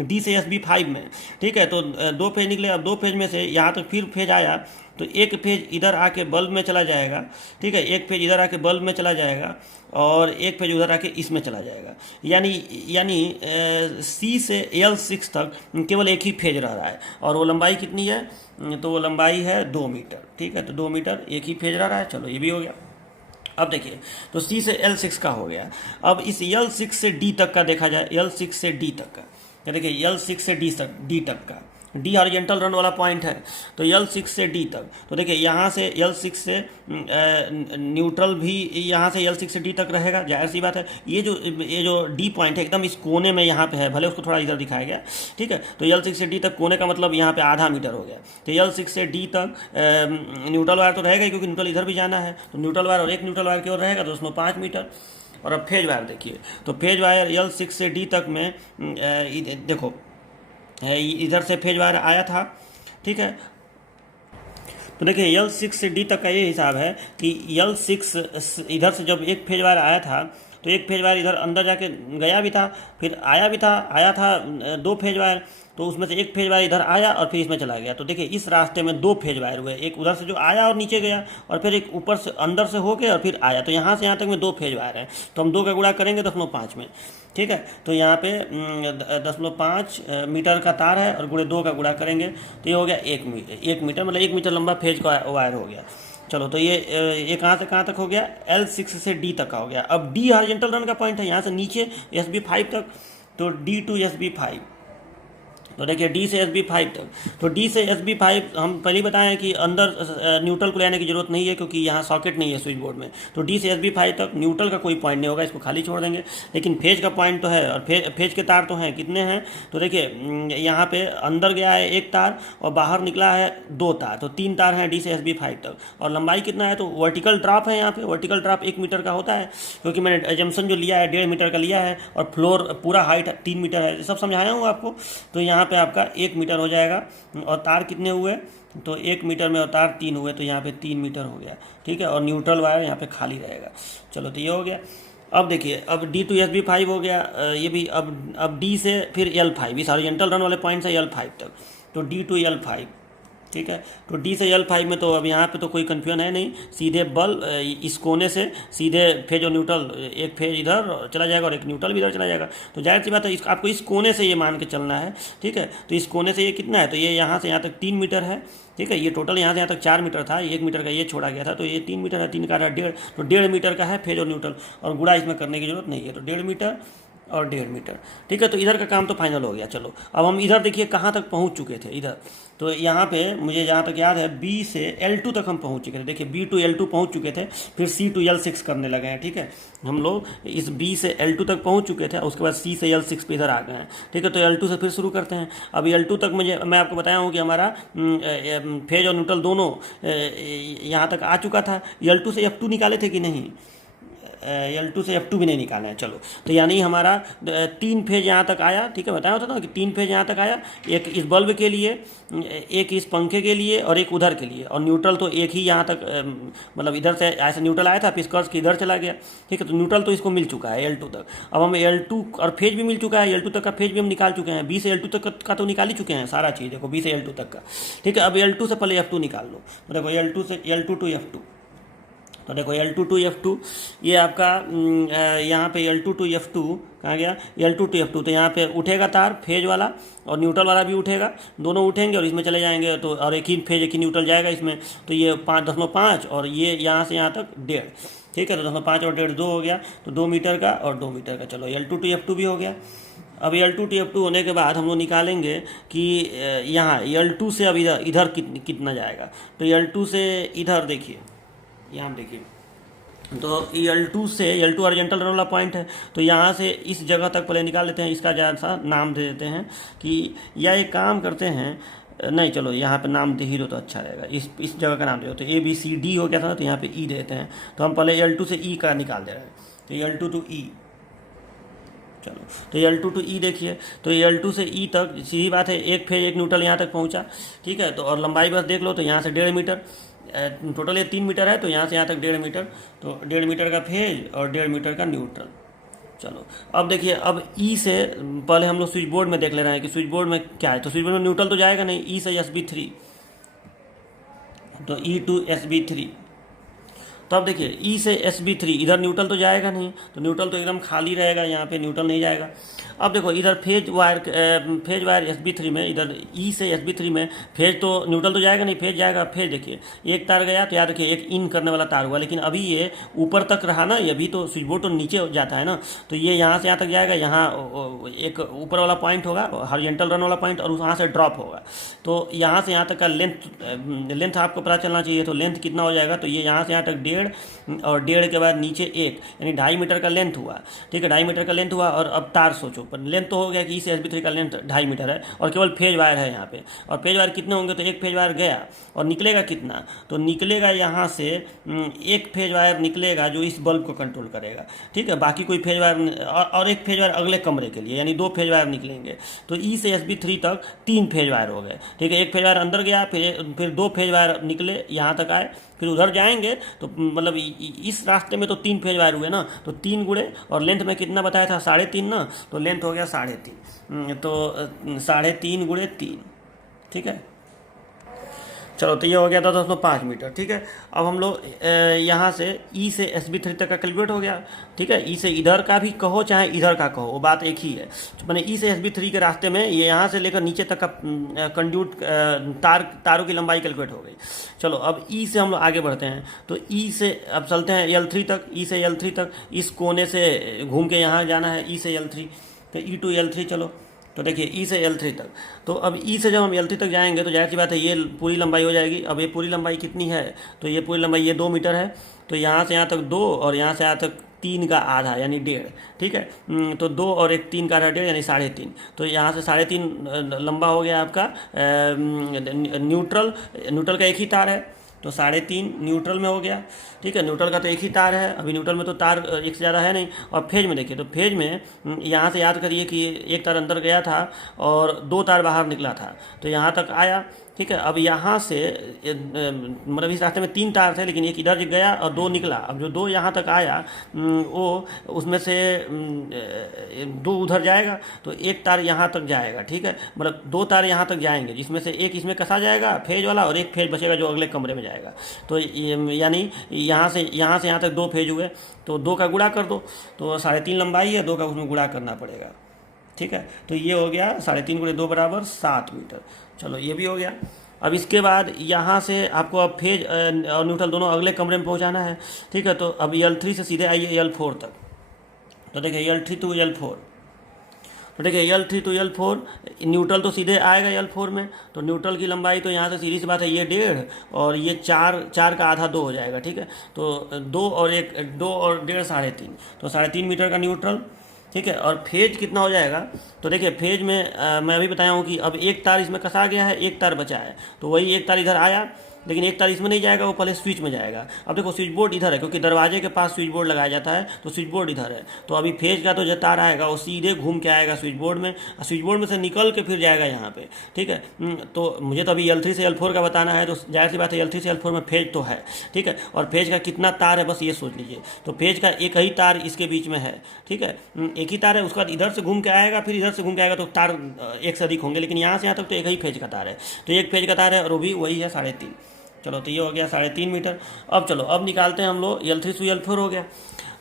D से SB5 में। ठीक है, तो 2 फेज निकले। अब 2 फेज में से यहाँ तक फिर फेज आया, तो एक फेज इधर आके बल्ब में चला जाएगा। ठीक है, एक फेज इधर आके बल्ब में चला जाएगा, और एक पेज उधर आके इसमें चला जाएगा, यानी C से L6 तक केवल एक ही फेज रह रहा है, और वो लंबाई कितनी है, तो वो लंबाई है 2 मीटर। ठीक है, तो 2 मीटर एक ही फेज रह रहा है। चलो, ये भी हो गया। अब देखिए, तो C से L6 का हो गया। अब इस L6 से D तक का देखा जाए, L6 से D तक का, तो देखिए L6 से D तक का, डी हॉरिजॉन्टल रन वाला पॉइंट है, तो L6 से D तक, तो देखिए यहाँ से L6 से न्यूट्रल भी यहाँ से L6 से D तक रहेगा, जाहिर सी बात है। ये जो D पॉइंट है एकदम इस कोने में यहाँ पे है, भले उसको थोड़ा इधर दिखाया गया, ठीक है। तो L6 से D तक कोने का मतलब यहाँ पे आधा मीटर हो गया। तो L6 से D तक न्यूट्रल वायर तो रहेगा ही, क्योंकि न्यूट्रल इधर भी जाना है, तो न्यूट्रल वायर और एक न्यूट्रल वायर की ओर रहेगा, तो 5 मीटर। और अब फेज वायर देखिए, तो फेज वायर L6 से D तक में देखो इधर से फेज वायर आया था, ठीक है। तो देखिए L6 से D तक का ये हिसाब है कि L6 इधर से जब एक फेज वायर आया था, तो एक फेज वायर इधर अंदर जाके गया भी था, फिर आया था 2 फेज वायर, तो उसमें से एक फेज वायर इधर आया और फिर इसमें चला गया। तो देखिए इस रास्ते में 2 फेज वायर हुए, एक उधर से जो आया और नीचे गया, और फिर एक ऊपर से अंदर से होके और फिर आया। तो यहाँ से यहाँ तक में 2 फेज वायर हैं, तो हम 2 का गुणा करेंगे 0.5 में, ठीक है। तो यहाँ पे 0.5 मीटर का तार है और गुणे 2 का गुणा करेंगे तो ये हो गया 1 मीटर, मतलब 1 मीटर लंबा फेज का वायर हो गया। चलो, तो ये कहाँ से कहाँ तक हो गया, L6 से D तक का हो गया। अब D हॉरिजॉन्टल रन का पॉइंट है, यहाँ से नीचे SB5 तक, तो D to SB5, तो देखिए D से SB5 तक, तो D से SB5 हम पहले ही बताएं कि अंदर न्यूट्रल को ले आने की जरूरत नहीं है, क्योंकि यहाँ सॉकेट नहीं है स्विच बोर्ड में। तो D से SB5 तक न्यूट्रल का कोई पॉइंट नहीं होगा, इसको खाली छोड़ देंगे। लेकिन फेज का पॉइंट तो है, और फेज के तार तो हैं, कितने हैं, तो देखिए यहाँ पे अंदर गया है 1 तार और बाहर निकला है 2 तार, तो 3 तार हैं D से SB5 तक। और लंबाई कितना है, तो वर्टिकल ड्रॉप है, यहाँ पे वर्टिकल ड्रॉप 1 मीटर का होता है, क्योंकि मैंने एजम्पशन जो लिया है 1.5 मीटर का लिया है, और फ्लोर पूरा हाइट 3 मीटर है, सब समझाया हूँ आपको। तो यहाँ पे आपका 1 मीटर हो जाएगा, और तार कितने हुए, तो 1 मीटर में और तार 3 हुए, तो यहाँ पे 3 मीटर हो गया, ठीक है। और न्यूट्रल वायर यहाँ पे खाली रहेगा। चलो, तो ये हो गया। अब देखिए, अब D to SB5 हो गया, ये भी। अब D से फिर L5, इस हॉरिजॉन्टल रन वाले पॉइंट से L5 तक, तो D to L5, ठीक है। तो D से L5 में तो अब यहाँ पे तो कोई कन्फ्यूजन है नहीं, सीधे बल्ब इस कोने से सीधे फेज और न्यूट्रल, एक फेज इधर चला जाएगा और एक न्यूट्रल भी इधर चला जाएगा। तो जाहिर सी बात है, आपको इस कोने से ये मान के चलना है, ठीक है। तो इस कोने से ये कितना है, तो ये यहाँ से यहाँ तक 3 मीटर है, ठीक है। ये टोटल यहाँ से यहाँ तक 4 मीटर था, 1 मीटर का ये छोड़ा गया था, तो ये 3 मीटर है, 3 का 1.5, तो 1.5 मीटर का है फेज और न्यूट्रल, और गुणा इसमें करने की जरूरत नहीं है। तो 1.5 मीटर और 1.5 मीटर, ठीक है। तो इधर का काम तो फाइनल हो गया। चलो, अब हम इधर देखिए कहाँ तक पहुँच चुके थे इधर। तो यहाँ पे मुझे जहाँ तक याद है B से L2 तक हम पहुँच चुके थे। देखिए B to L2 पहुँच चुके थे, फिर C to L6 करने लगे हैं, ठीक है। हम लोग इस B से L2 तक पहुँच चुके थे, उसके बाद C से L6 पे इधर आ गए हैं, ठीक है। तो L2 से फिर शुरू करते हैं। अब L2 तक मैं आपको बताया हूँ कि हमारा फेज और न्यूट्रल दोनों यहाँ तक आ चुका था। L2 से F2 निकाले थे कि नहीं, L2 से F2 भी नहीं निकालना है। चलो, तो यानी हमारा 3 फेज यहाँ तक आया, ठीक है। बताया होता ना कि 3 फेज यहाँ तक आया, एक इस बल्ब के लिए, एक इस पंखे के लिए, और एक उधर के लिए। और न्यूट्रल तो एक ही यहाँ तक, मतलब इधर से ऐसे न्यूट्रल आया था, फिर कर्स के इधर चला गया, ठीक है। तो न्यूट्रल तो इसको मिल चुका है L2 तक। अब हम L2 और फेज भी मिल चुका है, L2 तक का फेज भी हम निकाल चुके हैं। B से L2 तक का तो निकाल ही चुके हैं सारा चीज़, देखो B से L2 तक का, ठीक है। अब L2 से पहले F2 निकाल लो। तो देखो L2 से L2 to F2, तो देखो L2 to F2, ये आपका यहाँ पे L2 to F2 कहाँ गया, L2 to F2, तो यहाँ पे उठेगा तार फेज वाला और न्यूट्रल वाला भी उठेगा, दोनों उठेंगे और इसमें चले जाएंगे। तो और एक ही फेज एक ही न्यूट्रल जाएगा इसमें, तो ये 5.5 और ये यहाँ से यहाँ तक 1.5, ठीक है। तो 5 और 1.5 2 हो गया, तो 2 मीटर का और 2 मीटर का। चलो, L2 to F2 भी हो गया। अब L2 to F2 होने के बाद हम लोग निकालेंगे कि यहाँ L2 से अब इधर कितना जाएगा। तो L2 से इधर देखिए, यहाँ देखिए, तो L2 से L2 हॉरिजॉन्टल रन वाला पॉइंट है, तो यहाँ से इस जगह तक पहले निकाल लेते हैं। इसका ज़्यादा सा नाम दे देते हैं कि, या एक काम करते हैं, नहीं चलो यहाँ पे नाम दे ही दो तो अच्छा रहेगा, इस जगह का नाम दे दो। तो ABCD हो गया था, तो यहाँ पे E देते हैं। तो हम पहले L2 से E का निकाल दे रहे हैं, तो L2 to E। चलो, तो L2 to E देखिए, तो L2 से E तक सीधी बात है, एक फेज एक न्यूट्रल यहाँ तक पहुँचा, ठीक है। तो और लंबाई बस देख लो, तो यहाँ से 1.5 मीटर, टोटल ये 3 मीटर है, तो यहाँ से यहाँ तक 1.5 मीटर, तो 1.5 मीटर का फेज और 1.5 मीटर का न्यूट्रल। चलो, अब देखिए, अब E से पहले हम लोग स्विच बोर्ड में देख ले रहे हैं कि स्विच बोर्ड में क्या है। तो स्विच बोर्ड में न्यूट्रल तो जाएगा नहीं, E से SB3, तो E to SB3। तो अब देखिए ई से SB3, इधर न्यूट्रल तो जाएगा नहीं, तो न्यूट्रल तो एकदम खाली रहेगा, यहाँ पे न्यूट्रल नहीं जाएगा। अब देखो इधर फेज वायर SB3 में, इधर ई से SB3 में फेज तो न्यूट्रल तो जाएगा नहीं, फेज जाएगा। फेज देखिए एक तार गया तो याद रखिए एक इन करने वाला तार हुआ, लेकिन अभी ये ऊपर तक रहा ना, ये अभी तो स्विच बोर्ड तो नीचे जाता है ना, तो ये यहाँ से यहाँ तक जाएगा, यहाँ एक ऊपर वाला पॉइंट होगा हॉरिजॉन्टल रन वाला पॉइंट, और वहाँ से ड्रॉप होगा। तो यहाँ से यहाँ तक का लेंथ आपको पता चलना चाहिए, तो लेंथ कितना हो जाएगा, तो ये यहाँ से यहाँ तक 1.5 और 1.5 के बाद नीचे 1, यानी 2.5 मीटर का लेंथ हुआ। ठीक है, 2.5 मीटर का लेंथ हुआ। और अब तार सोचो, पर लेंथ तो हो गया कि इस SB3 का लेंथ 2.5 मीटर है, और केवल फेज वायर है यहाँ पे। और फेज वायर कितने होंगे, तो एक फेज वायर गया और निकलेगा कितना, तो निकलेगा यहाँ से एक फेज वायर निकलेगा जो इस बल्ब को कंट्रोल करेगा। ठीक है, बाकी कोई फेज वायर और एक फेज वायर अगले कमरे के लिए, यानी 2 फेज वायर निकलेंगे। तो ई से SB3 तक 3 फेज वायर हो गए। ठीक है, एक फेज वायर अंदर गया, फिर 2 फेज वायर निकले यहाँ तक आए, फिर उधर जाएंगे, तो मतलब इस रास्ते में तो 3 फेज वायर हुए ना, तो 3 गुणे, और लेंथ में कितना बताया था 3.5 ना, तो लेंथ हो गया 3.5, तो 3.5 गुणे 3। ठीक है, चलो तो ये हो गया था दोस्तों 5 मीटर। ठीक है, अब हम लोग यहाँ से ई से SB3 तक का कैलकुलेट हो गया। ठीक है, ई से इधर का भी कहो चाहे इधर का कहो, वो बात एक ही है। मैंने ई से SB3 के रास्ते में ये यहाँ से लेकर नीचे तक का कंड्यूट तारों की लंबाई कैलकुलेट हो गई। चलो अब ई से हम लोग आगे बढ़ते हैं, तो ई से अब चलते हैं L3 तक। ई से L3 तक इस कोने से घूम के यहाँ जाना है, ई से L3, तो E to L3। चलो तो देखिए ई से L3 तक, तो अब ई से जब हम L3 तक जाएंगे तो जाहिर सी बात है ये पूरी लंबाई हो जाएगी। अब ये पूरी लंबाई कितनी है, तो ये पूरी लंबाई ये 2 मीटर है, तो यहाँ से यहाँ तक 2 और यहाँ से यहाँ तक 3 का आधा यानी 1.5। ठीक है, तो 2 और एक 3 का आधा 1.5 यानी 3.5। तो यहाँ से 3.5 लंबा हो गया आपका न्यूट्रल का एक ही तार है, तो 3.5 न्यूट्रल में हो गया। ठीक है, न्यूट्रल का तो एक ही तार है, अभी न्यूट्रल में तो तार एक से ज़्यादा है नहीं। और फेज में देखिए, तो फेज में यहाँ से याद करिए कि एक तार अंदर गया था और 2 तार बाहर निकला था, तो यहाँ तक आया। ठीक है, अब यहाँ से मतलब इस रास्ते में 3 तार थे, लेकिन एक इधर गया और 2 निकला। अब जो 2 यहाँ तक आया वो उसमें से 2 उधर जाएगा, तो एक तार यहाँ तक जाएगा। ठीक है, मतलब 2 तार यहाँ तक जाएंगे, जिसमें से एक इसमें कसा जाएगा फेज वाला, और एक फेज बचेगा जो अगले कमरे में जाएगा। तो यानी यहाँ से यहाँ तक 2 फेज हुए, तो 2 का गुणा कर दो, तो 3.5 लंबाई है, 2 का उसमें गुणा करना पड़ेगा। ठीक है, तो ये हो गया 3.5 गुणे 2 बराबर 7 मीटर। चलो ये भी हो गया। अब इसके बाद यहाँ से आपको अब फेज और न्यूट्रल दोनों अगले कमरे में पहुँचाना है। ठीक है, तो अब L3 से सीधे आइए L4 तक, तो देखिए L3 to L4, तो देखिए L3 to L4, न्यूट्रल तो सीधे आएगा L4 में, तो न्यूट्रल की लंबाई तो यहाँ से सीधी सी बात है ये 1.5 और ये 4 का आधा 2 हो जाएगा। ठीक है, तो 2 और 1.5 3.5, तो 3.5 मीटर का न्यूट्रल। ठीक है, और फेज कितना हो जाएगा, तो देखिए फेज में मैं अभी बताया हूँ कि अब एक तार इसमें कसा गया है, एक तार बचा है, तो वही एक तार इधर आया, लेकिन एक तार इसमें नहीं जाएगा, वो पहले स्विच में जाएगा। अब देखो स्विच बोर्ड इधर है, क्योंकि दरवाजे के पास स्विच बोर्ड लगाया जाता है, तो स्विच बोर्ड इधर है। तो अभी फेज का तो जो तार आएगा वो सीधे घूम के आएगा स्विच बोर्ड में, और स्विच बोर्ड में से निकल के फिर जाएगा यहाँ पे। ठीक है, तो मुझे तो अभी L3 से L4 का बताना है, तो जाहिर सी बात है L3 से L4 में फेज तो है। ठीक है, और फेज का कितना तार है बस ये सोच लीजिए, तो फेज का एक ही तार इसके बीच में है। ठीक है, एक ही तार है, उसके बाद इधर से घूम के आएगा, फिर इधर से घूम के आएगा, तो तार एक से अधिक होंगे, लेकिन यहाँ से यहाँ तक तो एक ही फेज का तार है, तो एक फेज का तार है और वो भी वही है 3.5। चलो तो ये हो गया 3.5 मीटर। अब चलो अब निकालते हैं हम लोग L3 से L4 हो गया।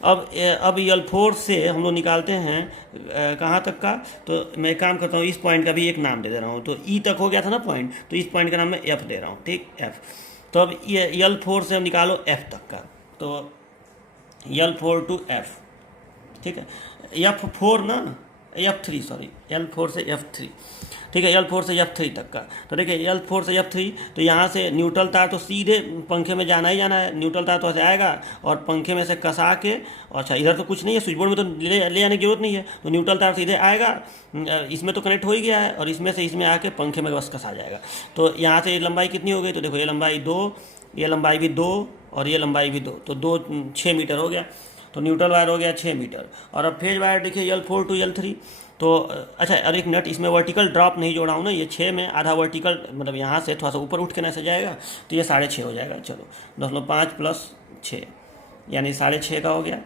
अब L4 से हम लोग निकालते हैं कहाँ तक का, तो मैं एक काम करता हूँ, इस पॉइंट का भी एक नाम दे दे रहा हूँ। तो E तक हो गया था ना पॉइंट, तो इस पॉइंट का नाम मैं F दे रहा हूँ। ठीक, F। तो अब L4 से हम निकालो F तक का, तो L4 to F। ठीक है, F4 ना, F3 सॉरी, L4 से F3। ठीक है, L4 से F3 तक का, तो देखिए L4 से F3, तो यहाँ से न्यूट्रल तार तो सीधे पंखे में जाना ही जाना है, न्यूट्रल तार तो ऐसे आएगा और पंखे में से कसा के, अच्छा इधर तो कुछ नहीं है, स्विच बोर्ड में तो ले आने की जरूरत नहीं है, तो न्यूट्रल तार सीधे आएगा, इसमें तो कनेक्ट हो ही गया है, और इसमें से इसमें आके पंखे में बस कसा जाएगा। तो यहाँ से लंबाई कितनी हो गई, तो देखो ये लंबाई 2, ये लंबाई भी 2 और ये लंबाई भी 2, तो 2 6 मीटर हो गया। तो न्यूट्रल वायर हो गया 6 मीटर। और अब फेज वायर देखिए L4 to L3, तो अच्छा और एक मिनट, इसमें वर्टिकल ड्रॉप नहीं जोड़ा हूँ ना, ये 6 में आधा वर्टिकल, मतलब यहाँ से थोड़ा सा ऊपर उठ के ना से जाएगा, तो ये 6.5 हो जाएगा। चलो 5 + 6 यानी 6.5 का हो गया।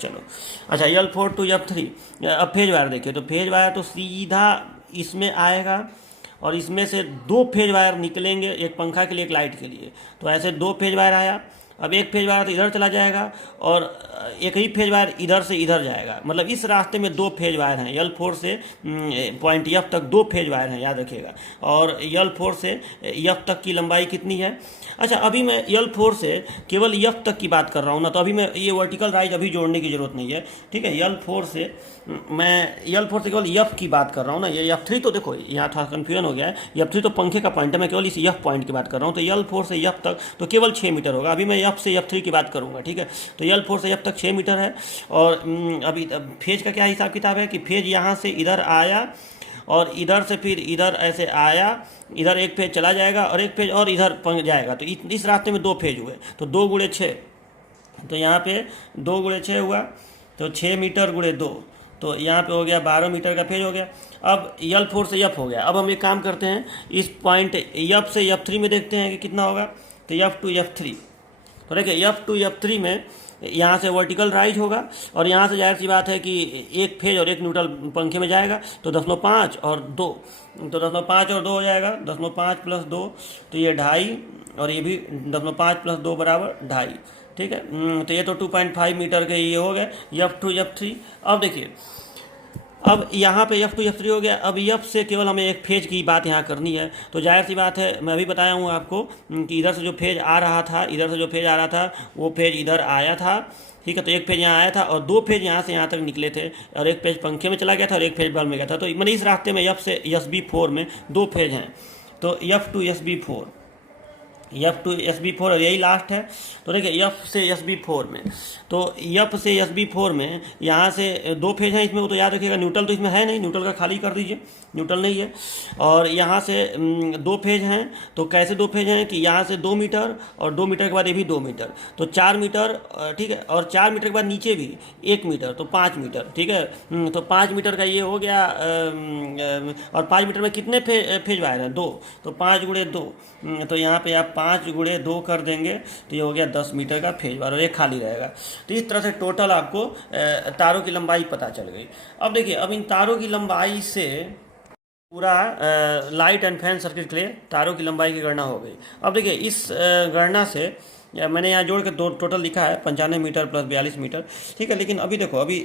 चलो अच्छा L4 to F3, अब फेज वायर देखिए, तो फेज वायर तो सीधा इसमें आएगा और इसमें से 2 फेज वायर निकलेंगे, एक पंखा के लिए एक लाइट के लिए। तो ऐसे 2 फेज वायर आया, अब एक फेज वायर तो इधर चला जाएगा और एक ही फेज वायर इधर से इधर जाएगा, मतलब इस रास्ते में दो फेज वायर हैं, L4 से पॉइंट F तक दो फेज वायर हैं, याद रखिएगा। और L4 से F तक की लंबाई कितनी है? अच्छा, अभी मैं L4 से केवल F तक की बात कर रहा हूँ ना, तो अभी मैं ये वर्टिकल राइज अभी जोड़ने की जरूरत नहीं है, ठीक है। L4 से केवल F की बात कर रहा हूँ ना, ये F3 तो देखो यहाँ थोड़ा कन्फ्यूजन हो गया है, F3 तो पंखे का पॉइंट है, मैं केवल इस F पॉइंट की बात कर रहा हूँ। तो L4 से F तक तो केवल 6 मीटर होगा। अभी मैं F से F3 की बात करूँगा, ठीक है। तो L4 से F तक 6 मीटर है। और अभी फेज का क्या हिसाब किताब है कि फेज यहाँ से इधर आया और इधर से फिर इधर ऐसे आया, इधर एक फेज चला जाएगा और एक फेज और इधर पहुँच जाएगा, तो इस रास्ते में दो फेज हुए, तो 2 गुणे 6, तो यहाँ पे 2 गुणे 6 हुआ, तो 6 मीटर गुणे 2, तो यहाँ पे हो गया 12 मीटर का फेज हो गया। अब L4 से F हो गया। अब हम एक काम करते हैं, इस पॉइंट F से F3 में देखते हैं कि कितना होगा। तो F2 F3, तो देखिए F2 F3 में यहाँ से वर्टिकल राइज होगा और यहाँ से जाहिर सी बात है कि एक फेज और एक न्यूट्रल पंखे में जाएगा, तो 0.5 और 2, तो 0.5 और 2 हो जाएगा, 0.5 प्लस 2, तो ये 2.5 और ये भी 0.5 प्लस 2 बराबर 2.5, ठीक है। तो ये तो 2.5 मीटर के ये हो गए F2 F3। अब देखिए, अब यहाँ पे F2 F3 हो गया। अब F से केवल हमें एक फेज की बात यहाँ करनी है, तो जाहिर सी बात है, मैं अभी बताया हूँ आपको कि इधर से जो फेज आ रहा था, इधर से जो फेज आ रहा था वो फेज इधर आया था, ठीक है। तो एक फेज यहाँ आया था और दो फेज यहाँ से यहाँ तक निकले थे, और एक फेज पंखे में चला गया था और एक फेज बल्ब में गया था। तो मैंने इस रास्ते में F से SB4 में दो फेज हैं, तो F2 SB4, F2 SB4 और यही लास्ट है। तो देखिए F से SB4 में, तो F से SB4 में यहाँ से दो फेज हैं इसमें, वो तो याद रखिएगा। न्यूट्रल तो इसमें है नहीं, न्यूट्रल का खाली कर दीजिए, न्यूट्रल नहीं है। और यहाँ से दो फेज हैं, तो कैसे दो फेज हैं कि यहाँ से 2 मीटर और 2 मीटर के बाद ये भी 2 मीटर, तो 4 मीटर, ठीक है। और 4 मीटर के बाद नीचे भी 1 मीटर, तो 5 मीटर, ठीक है। तो 5 मीटर का ये हो गया। और 5 मीटर में कितने फेज वायर हैं? 2, तो 5 गुणे 2, तो यहाँ पे आप 5 गुणे 2 कर देंगे, तो ये हो गया 10 मीटर का फेज वायर और एक खाली रहेगा। तो इस तरह से टोटल आपको तारों की लंबाई पता चल गई। अब देखिए, अब इन तारों की लंबाई से पूरा लाइट एंड फैन सर्किट के लिए तारों की लंबाई की गणना हो गई। अब देखिए, इस गणना से मैंने यहाँ जोड़ के टोटल लिखा है 95 मीटर प्लस 42 मीटर, ठीक है। लेकिन अभी देखो, अभी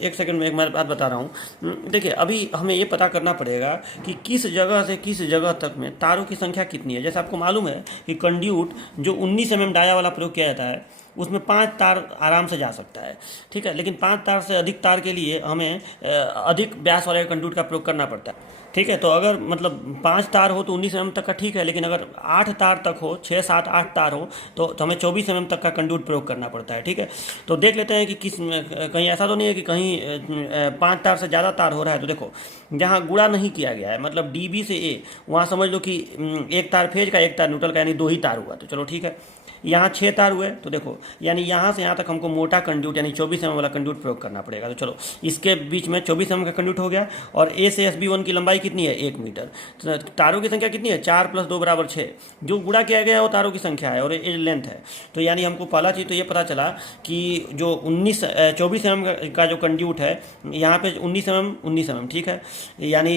एक सेकंड में एक मैं बात बता रहा हूँ। देखिए, अभी हमें ये पता करना पड़ेगा कि किस जगह से किस जगह तक में तारों की संख्या कितनी है। जैसे आपको मालूम है कि कंड्यूट जो 19 mm डाया वाला प्रयोग किया जाता है, उसमें 5 तार आराम से जा सकता है, ठीक है। लेकिन 5 तार से अधिक तार के लिए हमें अधिक व्यास वाले कंड्यूट का प्रयोग करना पड़ता है, ठीक है। तो अगर मतलब 5 तार हो तो 19 mm तक का ठीक है, लेकिन अगर 8 तार तक हो, 6 7 8 तार हो, तो हमें 24 mm तक का कंड्यूट प्रयोग करना पड़ता है, ठीक है। तो देख लेते हैं कि कहीं ऐसा तो नहीं है कि कहीं 5 तार से ज़्यादा तार हो रहा है। तो देखो, जहाँ गुणा नहीं किया गया है, मतलब DB से A, वहाँ समझ लो कि एक तार फेज का, एक तार न्यूट्रल का, यानी 2 ही तार हुआ, तो चलो ठीक है। यहाँ 6 तार हुए, तो देखो यानी यहाँ से यहाँ तक हमको मोटा कंड्यूट यानी 24 mm वाला कंड्यूट प्रयोग करना पड़ेगा। तो चलो, इसके बीच में 24 mm का कंड्यूट हो गया। और A से SB1 की लंबाई कितनी है? 1 मीटर। तो तारों की संख्या कितनी है? 4 + 2 = 6। जो गुणा किया गया है वो तारों की संख्या है और ये लेंथ है। तो यानी हमको पहला चीज़ तो ये पता चला कि जो 24 mm का जो कंड्यूट है, यहाँ पे 19 mm, ठीक है। यानी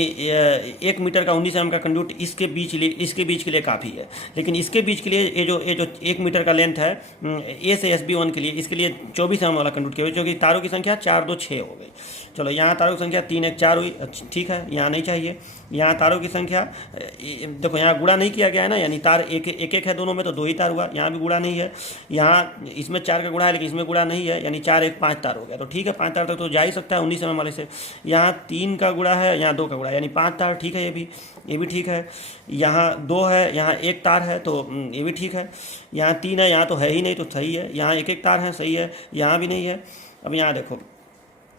1 मीटर का 19 mm का कंड्यूट इसके बीच के लिए काफ़ी है। लेकिन इसके बीच के लिए ये जो 1 मीटर का लेंथ है A से SB1 के लिए, इसके लिए 24 mm वाला कंड्यूट किया, जो कि तारों की संख्या 4 2 6 हो गई। चलो, यहाँ तारों की संख्या 3 1 4 हुई, ठीक है, यहाँ नहीं चाहिए। यहाँ तारों की संख्या देखो, यहाँ गुणा नहीं किया गया है ना, यानी तार एक एक है दोनों में, तो 2 ही तार हुआ। यहाँ भी गुणा नहीं है, यहाँ इसमें 4 का गुणा है लेकिन इसमें गुणा नहीं है, यानी 4 1 5 तार हो गया। तो ठीक है, 5 तार तक तो जा ही सकता है 19 mm वाले से। यहाँ 3 का गुणा है, यहाँ 2 का गुणा, यानी 5 तार, ठीक है। ये भी ठीक है। यहाँ 2 है, यहाँ 1 तार है, तो ये भी ठीक है। यहाँ 3 है, यहाँ तो है ही नहीं, तो सही है। यहाँ 1 1 तार है, सही है। यहाँ भी नहीं है। अब यहाँ देखो,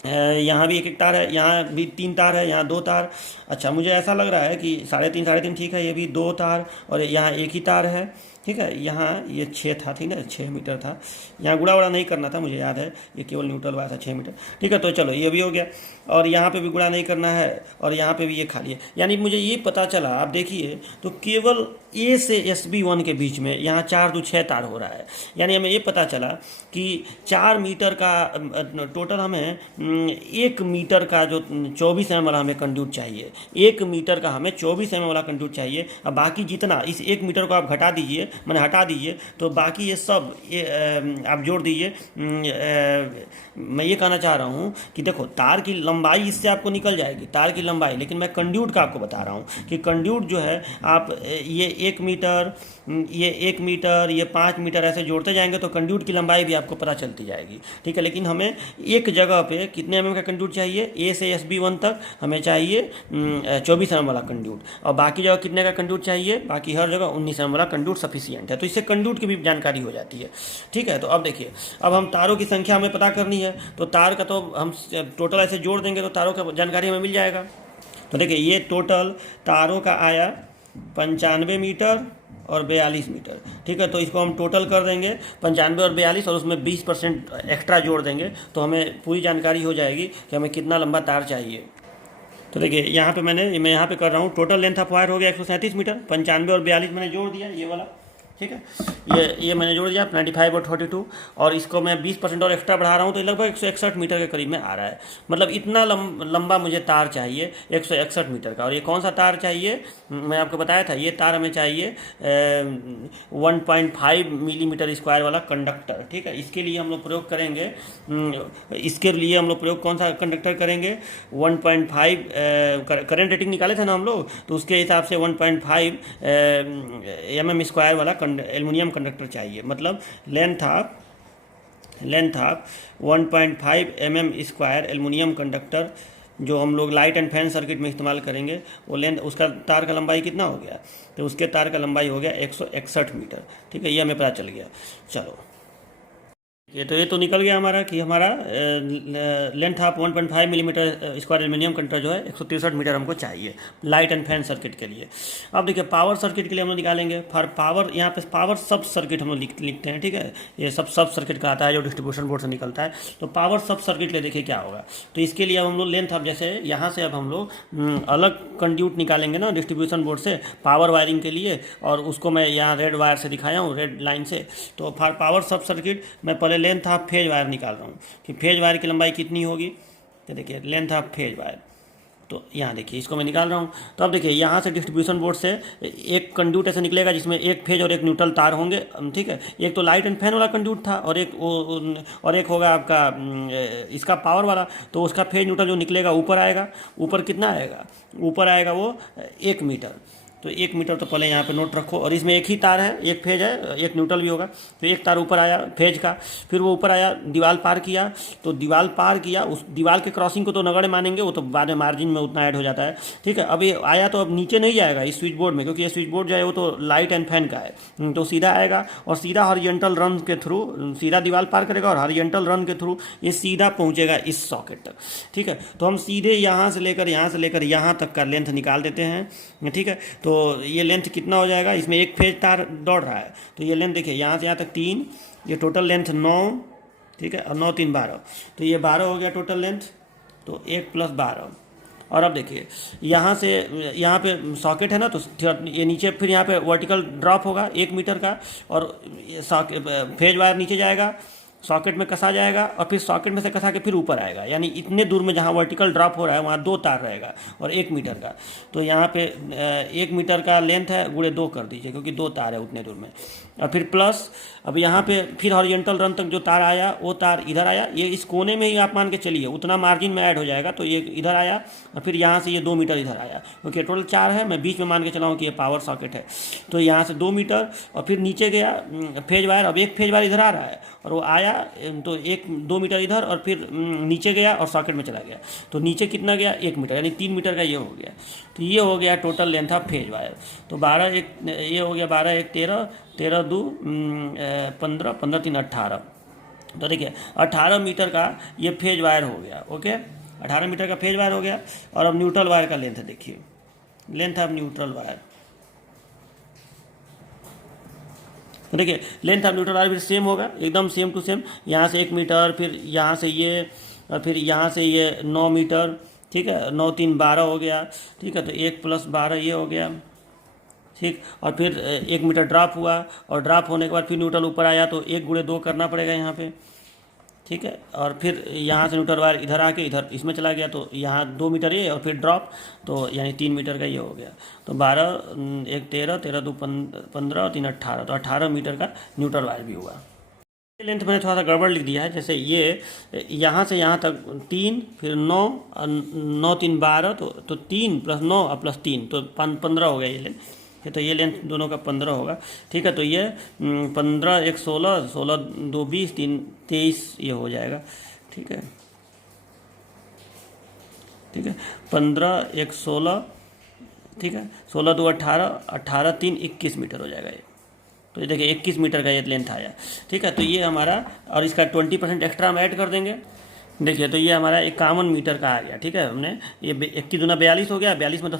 यहाँ भी 1 1 तार है, यहाँ भी 3 तार है, यहाँ 2 तार। अच्छा, मुझे ऐसा लग रहा है कि 3.5 ठीक है। ये भी 2 तार और यहाँ 1 ही तार है, ठीक है। यहाँ ये 6 था, ठीक है, 6 मीटर था। यहाँ गुणा वुणा नहीं करना था, मुझे याद है, ये केवल न्यूट्रल वाला था 6 मीटर, ठीक है। तो चलो, ये भी हो गया। और यहाँ पे भी गुणा नहीं करना है और यहाँ पे भी ये खाली है। यानी मुझे ये पता चला, आप देखिए, तो केवल A से SB1 के बीच में यहाँ 4 2 6 तार हो रहा है। यानी हमें ये पता चला कि 4 मीटर का टोटल हमें 1 मीटर का जो 24 mm वाला हमें कंड्यूट चाहिए। 1 मीटर का हमें 24 mm वाला कंड्यूट चाहिए। अब बाकी जितना, इस 1 मीटर को आप घटा दीजिए, मैंने हटा दीजिए, तो बाकी ये सब आप जोड़ दीजिए। मैं ये कहना चाह रहा हूँ कि देखो तार की लंबाई इससे आपको निकल जाएगी, तार की लंबाई, लेकिन मैं कंड्यूट का आपको बता रहा हूँ कि कंड्यूट जो है आप ये 1 मीटर, ये 1 मीटर, ये 5 मीटर ऐसे जोड़ते जाएंगे तो कंड्यूट की लंबाई भी आपको पता चलती जाएगी, ठीक है। लेकिन हमें एक जगह पे कितने mm का कंड्यूट चाहिए, ए से SB1 तक हमें चाहिए 24 mm वाला कंड्यूट, और बाकी जगह कितने का कंड्यूट चाहिए, बाकी हर जगह 19 mm वाला कंड्यूट सफिशियंट है। तो इससे कंड्यूट की भी जानकारी हो जाती है, ठीक है। तो अब देखिए, अब हम तारों की संख्या हमें पता करनी है, तो तार का तो हम टोटल ऐसे जोड़ देंगे तो तारों का जानकारी हमें मिल जाएगा। तो देखिए ये टोटल तारों का आया 95 मीटर और 42 मीटर, ठीक है। तो इसको हम टोटल कर देंगे 95 और 42, और उसमें 20% एक्स्ट्रा जोड़ देंगे तो हमें पूरी जानकारी हो जाएगी कि हमें कितना लंबा तार चाहिए। तो देखिए यहाँ पे मैं यहाँ पे कर रहा हूँ, टोटल लेंथ ऑफ वायर हो गया 137 मीटर, 95 और 42 मैंने जोड़ दिया ये वाला, ठीक है। ये मैंने जोड़ दिया 95 और 42, और इसको मैं 20% और एक्स्ट्रा बढ़ा रहा हूँ तो लगभग 161 मीटर के करीब में आ रहा है। मतलब इतना लंबा मुझे तार चाहिए 161 मीटर का। और ये कौन सा तार चाहिए, मैं आपको बताया था, ये तार हमें चाहिए 1.5 मिलीमीटर स्क्वायर वाला कंडक्टर, ठीक है। इसके लिए हम लोग प्रयोग करेंगे, इसके लिए हम लोग प्रयोग कौन सा कंडक्टर करेंगे, 1.5 करंट रेटिंग निकाले थे ना हम लोग, तो उसके हिसाब से 1.5 mm स्क्वायर वाला एल्युमिनियम कंडक्टर चाहिए। मतलब length of 1.5 mm square aluminium conductor जो हम लोग लाइट एंड फैन सर्किट में इस्तेमाल करेंगे, वो लेंथ, उसका तार का लंबाई कितना हो गया, तो उसके तार का लंबाई हो गया 161 मीटर, ठीक है। ये हमें पता चल गया। चलो ये तो निकल गया हमारा कि हमारा length of 1.5 millimetre square aluminium conductor जो है 163 मीटर हमको चाहिए लाइट एंड फैन सर्किट के लिए। अब देखिए पावर सर्किट के लिए हम लोग निकालेंगे, फॉर पावर, यहाँ पे पावर सब सर्किट हम लोग लिखते हैं, ठीक है। ये सब सर्किट का आता है जो डिस्ट्रीब्यूशन बोर्ड से निकलता है। तो पावर सब सर्किट के लिए देखिए क्या होगा, तो इसके लिए अब हम लोग लेंथ ऑफ, जैसे यहाँ से अब हम लोग अलग कंड्यूट निकालेंगे ना डिस्ट्रीब्यूशन बोर्ड से पावर वायरिंग के लिए, और उसको मैं यहाँ रेड वायर से दिखाया हूँ, रेड लाइन से। तो फॉर पावर सब सर्किट मैं पहले लेंथ ऑफ फेज वायर निकाल रहा हूँ कि फेज वायर की लंबाई कितनी होगी। तो देखिए लेंथ ऑफ फेज वायर, तो यहाँ देखिए इसको मैं निकाल रहा हूँ। तो अब देखिए यहाँ से डिस्ट्रीब्यूशन बोर्ड से एक कंड्यूट ऐसे निकलेगा जिसमें एक फेज और एक न्यूट्रल तार होंगे, ठीक है। एक तो लाइट एंड फैन वाला कंड्यूट था, और एक होगा आपका इसका पावर वाला। तो उसका फेज न्यूट्रल जो निकलेगा ऊपर आएगा, ऊपर कितना आएगा, ऊपर आएगा वो 1 मीटर। तो 1 मीटर तो पहले यहाँ पे नोट रखो, और इसमें एक ही तार है, एक फेज है, एक न्यूट्रल भी होगा। तो एक तार ऊपर आया फेज का, फिर वो ऊपर आया, दीवार पार किया, तो दीवार पार किया, उस दीवार के क्रॉसिंग को तो नगण्य मानेंगे, वो तो बाद में मार्जिन में उतना ऐड हो जाता है, ठीक है। अब ये आया तो अब नीचे नहीं जाएगा इस स्विच बोर्ड में, क्योंकि ये स्विच बोर्ड जो है वो तो लाइट एंड फैन का है, तो सीधा आएगा और सीधा हॉरिजॉन्टल रन के थ्रू सीधा दीवार पार करेगा, और हॉरिजॉन्टल रन के थ्रू ये सीधा पहुँचेगा इस सॉकेट तक, ठीक है। तो हम सीधे यहाँ से लेकर यहाँ तक का लेंथ निकाल देते हैं, ठीक है। तो ये लेंथ कितना हो जाएगा, इसमें एक फेज तार दौड़ रहा है, तो ये लेंथ देखिए यहाँ से यहाँ तक 3, ये टोटल लेंथ 9, ठीक है, और 9 3 12, तो ये 12 हो गया टोटल लेंथ। तो 1 + 12। और अब देखिए यहाँ से यहाँ पे सॉकेट है ना, तो ये नीचे फिर यहाँ पे वर्टिकल ड्रॉप होगा 1 मीटर का, और फेज वायर नीचे जाएगा, सॉकेट में कसा जाएगा, और फिर सॉकेट में से कसा के फिर ऊपर आएगा। यानी इतने दूर में जहाँ वर्टिकल ड्रॉप हो रहा है वहाँ 2 तार रहेगा और 1 मीटर का। तो यहाँ पे 1 मीटर का लेंथ है, गुणे 2 कर दीजिए, क्योंकि 2 तार है उतने दूर में। और फिर प्लस अब यहाँ पे फिर हॉरिजॉन्टल रन तक जो तार आया वो तार इधर आया, ये इस कोने में ही आप मान के चलिए उतना मार्जिन में ऐड हो जाएगा, तो ये इधर आया, और फिर यहाँ से ये 2 मीटर इधर आया, क्योंकि टोटल 4 है, मैं बीच में मान के चला हूँ कि ये पावर सॉकेट है। तो यहाँ से 2 मीटर, और फिर नीचे गया फेज वायर, अब एक फेज वायर इधर आ रहा है, और वो आया तो 2 मीटर इधर, और फिर नीचे गया और सॉकेट में चला गया, तो नीचे कितना गया 1 मीटर, यानी 3 मीटर का ये हो गया। तो ये हो गया total length of phase wire. तो 12 1 ये हो गया, 12 1 13, 13 2 15, 15 3 18। तो देखिए 18 मीटर का ये फेज वायर हो गया, ओके, 18 मीटर का फेज वायर हो गया। और अब न्यूट्रल वायर का लेंथ देखिए, लेंथ ऑफ न्यूट्रल वायर, तो देखिए लेंथ ऑफ न्यूट्रल वायर भी सेम होगा, एकदम सेम टू सेम। यहाँ से 1 मीटर, फिर यहाँ से ये, और फिर यहाँ से ये 9 मीटर, ठीक है, 9 3 12 हो गया, ठीक है। तो 1 + 12 ये हो गया, ठीक। और फिर 1 मीटर ड्रॉप हुआ, और ड्रॉप होने के बाद फिर न्यूट्रल ऊपर आया, तो 1 × 2 करना पड़ेगा यहाँ पे, ठीक है। और फिर यहाँ से न्यूट्रल वायर इधर आके इधर इसमें चला गया, तो यहाँ 2 मीटर ये और फिर ड्रॉप, तो यानी 3 मीटर का ये हो गया। तो 12 एक 13, 13 दो 15 और 3 18, तो 18 मीटर का न्यूट्रल वायर भी हुआ। लेंथ मैंने थोड़ा सा गड़बड़ लिख दिया है, जैसे ये यहाँ से यहाँ तक 3, फिर 9 और 9 3 12, तो 3 + 9 और +3 तो 15 हो गया ये लेंथ। तो ये लेंथ दोनों का 15 होगा, ठीक है। तो ये 15 1 16, 16 2 20, 3 23 ये हो जाएगा, ठीक है। ठीक है, 15 1 16, ठीक है, 16 2 18, 18 3 21 मीटर हो जाएगा ये। तो ये देखिए 21 मीटर का ये लेंथ आया, ठीक है। तो ये हमारा, और इसका 20% एक्स्ट्रा हम ऐड कर देंगे। देखिए तो ये हमारा 51 मीटर का आ गया, ठीक है। हमने ये 21 दूना 42 हो गया, 42 में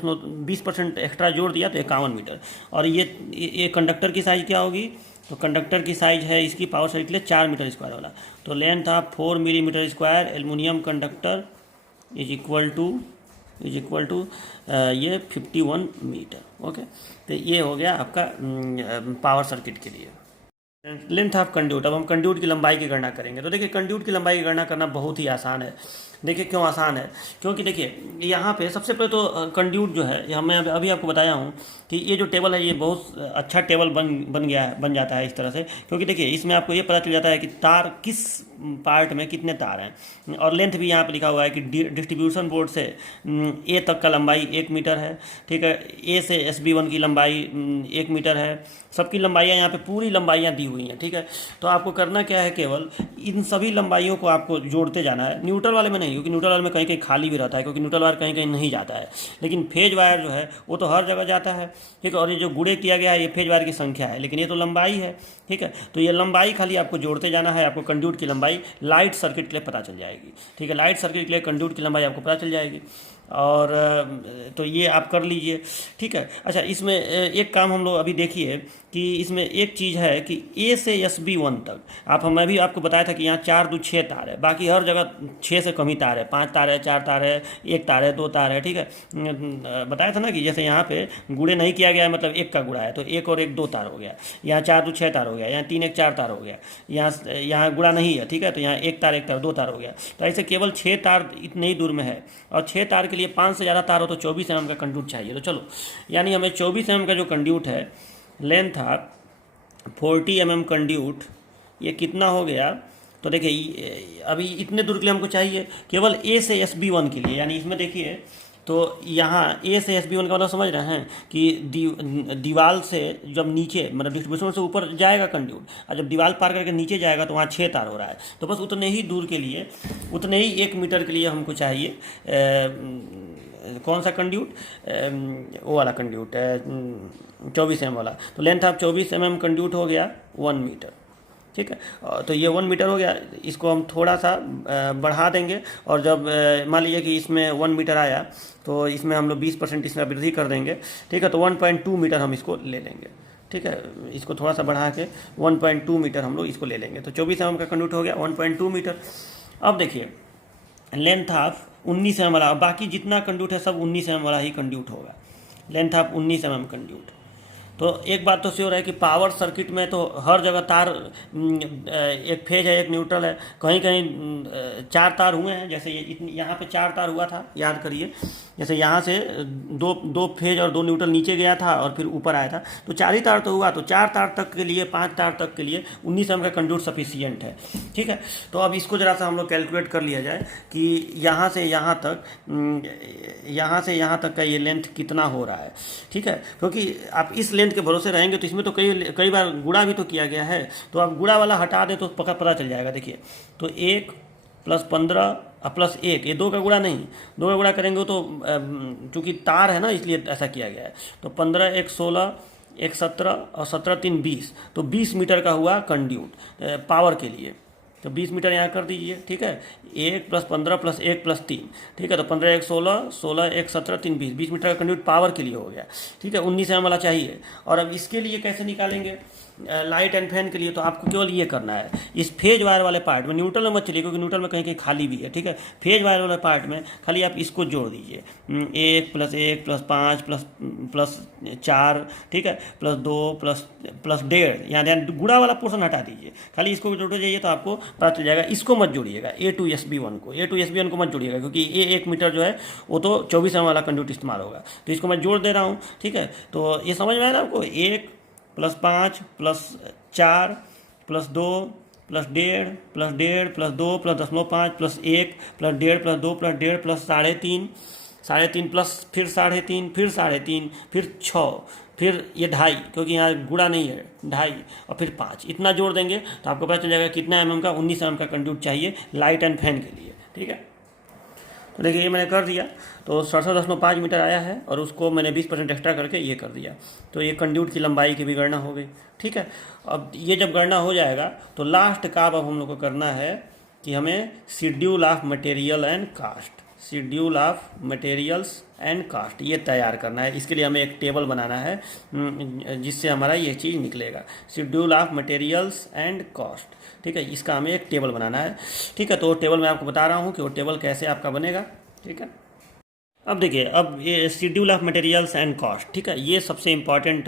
20% एक्स्ट्रा जोड़ दिया तो 51 मीटर। और ये कंडक्टर की साइज़ क्या होगी, तो कंडक्टर की साइज़ है इसकी पावर सर्किट के लिए 4 मीटर स्क्वायर वाला। तो length of 4 millimetre square aluminium conductor is equal to ये 51 मीटर। ओके, तो ये हो गया आपका पावर सर्किट के लिए लेंथ ऑफ कंड्यूट। अब हम कंड्यूट की लंबाई की गणना करेंगे। तो देखिए कंड्यूट की लंबाई की गणना करना बहुत ही आसान है। देखिए क्यों आसान है, क्योंकि देखिए यहाँ पे सबसे पहले तो कंड्यूट जो है, यहाँ मैं अभी आपको बताया हूँ कि ये जो टेबल है ये बहुत अच्छा टेबल बन जाता है इस तरह से, क्योंकि देखिए इसमें आपको ये पता चल जाता है कि तार किस पार्ट में कितने तार हैं। और लेंथ भी यहाँ पे लिखा हुआ है कि डिस्ट्रीब्यूशन बोर्ड से ए तक का लंबाई 1 मीटर है, ठीक है। ए से SB1 की लंबाई 1 मीटर है। सबकी लंबाइयाँ यहाँ पे पूरी लंबाइयाँ दी हुई हैं, ठीक है। तो आपको करना क्या है, केवल इन सभी लंबाइयों को आपको जोड़ते जाना है। न्यूट्रल वाले में नहीं, क्योंकि न्यूट्रल वाले में कहीं कहीं खाली भी रहता है, क्योंकि न्यूट्रल वायर कहीं कहीं नहीं जाता है, लेकिन फेज वायर जो है वो तो हर जगह जाता है, ठीक है। और ये जो गुणे किया गया है ये फेज वायर की संख्या है, लेकिन ये तो लंबाई है, ठीक है। तो ये लंबाई खाली आपको जोड़ते जाना है। आपको कंड्यूट की लंबाई लाइट सर्किट के लिए पता चल जाएगी, ठीक है। लाइट सर्किट के लिए कंड्यूट की लंबाई आपको पता चल जाएगी, और तो ये आप कर लीजिए, ठीक है। अच्छा, इसमें एक काम हम लोग अभी देखिए कि इसमें एक चीज़ है कि ए से SB1 तक मैं भी आपको बताया था कि यहाँ 4 2 6 तार है, बाकी हर जगह 6 से कम ही तार है, 5 तार है, 4 तार है, 1 तार है, 2 तार है, ठीक है। बताया था ना कि जैसे यहाँ पे गुणे नहीं किया गया है, मतलब 1 का गुणा है, तो 1 और 1 2 तार हो गया, यहाँ 4 2 6 तार हो गया, यहाँ 3 1 4 तार हो गया, यहाँ गुणा नहीं है, ठीक है। तो यहाँ 1 तार 1 तार 2 तार हो गया। तो ऐसे केवल 6 तार इतने ही दूर में है, और 6 तार के लिए 5 से ज़्यादा तार हो तो 24 mm का कंड्यूट चाहिए। तो चलो, यानी हमें 24 mm का जो कंड्यूट है, लेंथ ऑफ 40 mm कंड्यूट, ये कितना हो गया। तो देखिए अभी इतने दूर के लिए हमको चाहिए केवल ए से SB1 के लिए, यानी इसमें देखिए तो यहाँ ए से SB1 का मतलब समझ रहे हैं कि दीवार से जब नीचे, मतलब डिस्ट्रीब्यूशन से ऊपर जाएगा कंड्यूट, और जब दीवार पार करके नीचे जाएगा तो वहाँ 6 तार हो रहा है। तो बस उतने ही दूर के लिए, उतने ही 1 मीटर के लिए हमको चाहिए कौन सा कंड्यूट, वो वाला कंड्यूट 24 mm वाला। तो लेंथ ऑफ 24 mm कंड्यूट हो गया 1 मीटर, ठीक है। तो ये 1 मीटर हो गया। इसको हम थोड़ा सा बढ़ा देंगे, और जब मान लीजिए कि इसमें 1 मीटर आया तो इसमें हम लोग 20% इसमें वृद्धि कर देंगे, ठीक है। तो 1.2 मीटर हम इसको ले लेंगे, ठीक है। इसको थोड़ा सा बढ़ा के 1.2 मीटर हम लोग इसको ले लेंगे। तो 24 mm का कंड्यूट हो गया 1.2 मीटर। अब देखिए लेंथ ऑफ 19 mm वाला, बाकी जितना कंड्यूट है सब 19 mm वाला ही कंड्यूट होगा, लेंथ ऑफ 19 mm कंड्यूट। तो एक बात तो श्योर है कि पावर सर्किट में तो हर जगह तार, एक फेज है एक न्यूट्रल है, कहीं कहीं 4 तार हुए हैं, जैसे यहाँ पे 4 तार हुआ था, याद करिए। जैसे यहाँ से दो फेज और 2 न्यूट्रल नीचे गया था और फिर ऊपर आया था, तो 4 ही तार तो हुआ। तो 4 तार तक के लिए, 5 तार तक के लिए 19 mm का कंड्यूट सफिशियंट है, ठीक है। तो अब इसको ज़रा सा हम लोग कैलकुलेट कर लिया जाए कि यहाँ से यहाँ तक का ये लेंथ कितना हो रहा है, ठीक है। क्योंकि आप इस लेंथ के भरोसे रहेंगे तो इसमें तो कई बार गुणा भी तो किया गया है, तो आप गुणा वाला हटा दें तो पता चल जाएगा। देखिए तो 1 + 15 + 1, ये 2 का गुणा नहीं, 2 का गुणा करेंगे तो चूँकि तार है ना इसलिए ऐसा किया गया है। तो 15 1 16, 1 17 और 17 3 20, तो 20 मीटर का हुआ कंड्यूट पावर के लिए। तो 20 मीटर यहाँ कर दीजिए, ठीक है। 1 + 15 + 1 + 3, ठीक है। तो 15 1 16, 16 1 17 3 20 मीटर का कंड्यूट पावर के लिए हो गया, ठीक है। 19 mm वाला चाहिए। और अब इसके लिए कैसे निकालेंगे, लाइट एंड फैन के लिए तो आपको केवल ये करना है, इस फेज वायर वाले पार्ट में न्यूट्रल में मत चलिए, क्योंकि न्यूट्रल में कहीं कहीं खाली भी है, ठीक है। फेज वायर वाले पार्ट में खाली आप इसको जोड़ दीजिए, 1 + 1 + 5 प्लस 4, ठीक है, +2 प्लस 1.5, यहाँ ध्यान गुणा वाला पोर्शन हटा दीजिए, खाली इसको जोड़ जाइए तो आपको पता चल जाएगा। इसको मत जोड़िएगा, A2SB1 को, A2SB1 को मत जोड़िएगा, क्योंकि ये 1 मीटर जो है वो तो 24 mm वाला कंडक्ट इस्तेमाल होगा, तो इसको मैं जोड़ दे रहा हूँ, ठीक है। तो ये समझ में आया ना आपको, 1 + 5 + 4 + 2 + 1.5 + 1.5 + 2 + 0.5 + 1 + 1.5 + 2 + 1.5 + 3.5, 3.5 प्लस फिर 3.5, फिर 3.5, फिर 6, फिर ये 2.5, क्योंकि यहाँ गुणा नहीं है, 2.5, और फिर 5, इतना जोड़ देंगे तो आपको पता चल जाएगा कितना mm का, 19 mm का कंडक्ट चाहिए लाइट एंड फैन के लिए, ठीक है। तो देखिए ये मैंने कर दिया, तो 67.5 मीटर आया है, और उसको मैंने 20% एक्स्ट्रा करके ये कर दिया, तो ये कंड्यूट की लंबाई की भी गणना हो गई, ठीक है। अब ये जब गणना हो जाएगा तो लास्ट काम अब हम लोग को करना है कि हमें schedule of material and cost, schedule of materials and cost ये तैयार करना है। इसके लिए हमें एक टेबल बनाना है जिससे हमारा ये चीज़ निकलेगा, schedule of materials and cost, ठीक है। इसका हमें एक टेबल बनाना है, ठीक है। तो टेबल मैं आपको बता रहा हूँ कि वो टेबल कैसे आपका बनेगा, ठीक है। अब देखिए, अब ये schedule of materials and cost, ठीक है, ये सबसे इम्पॉर्टेंट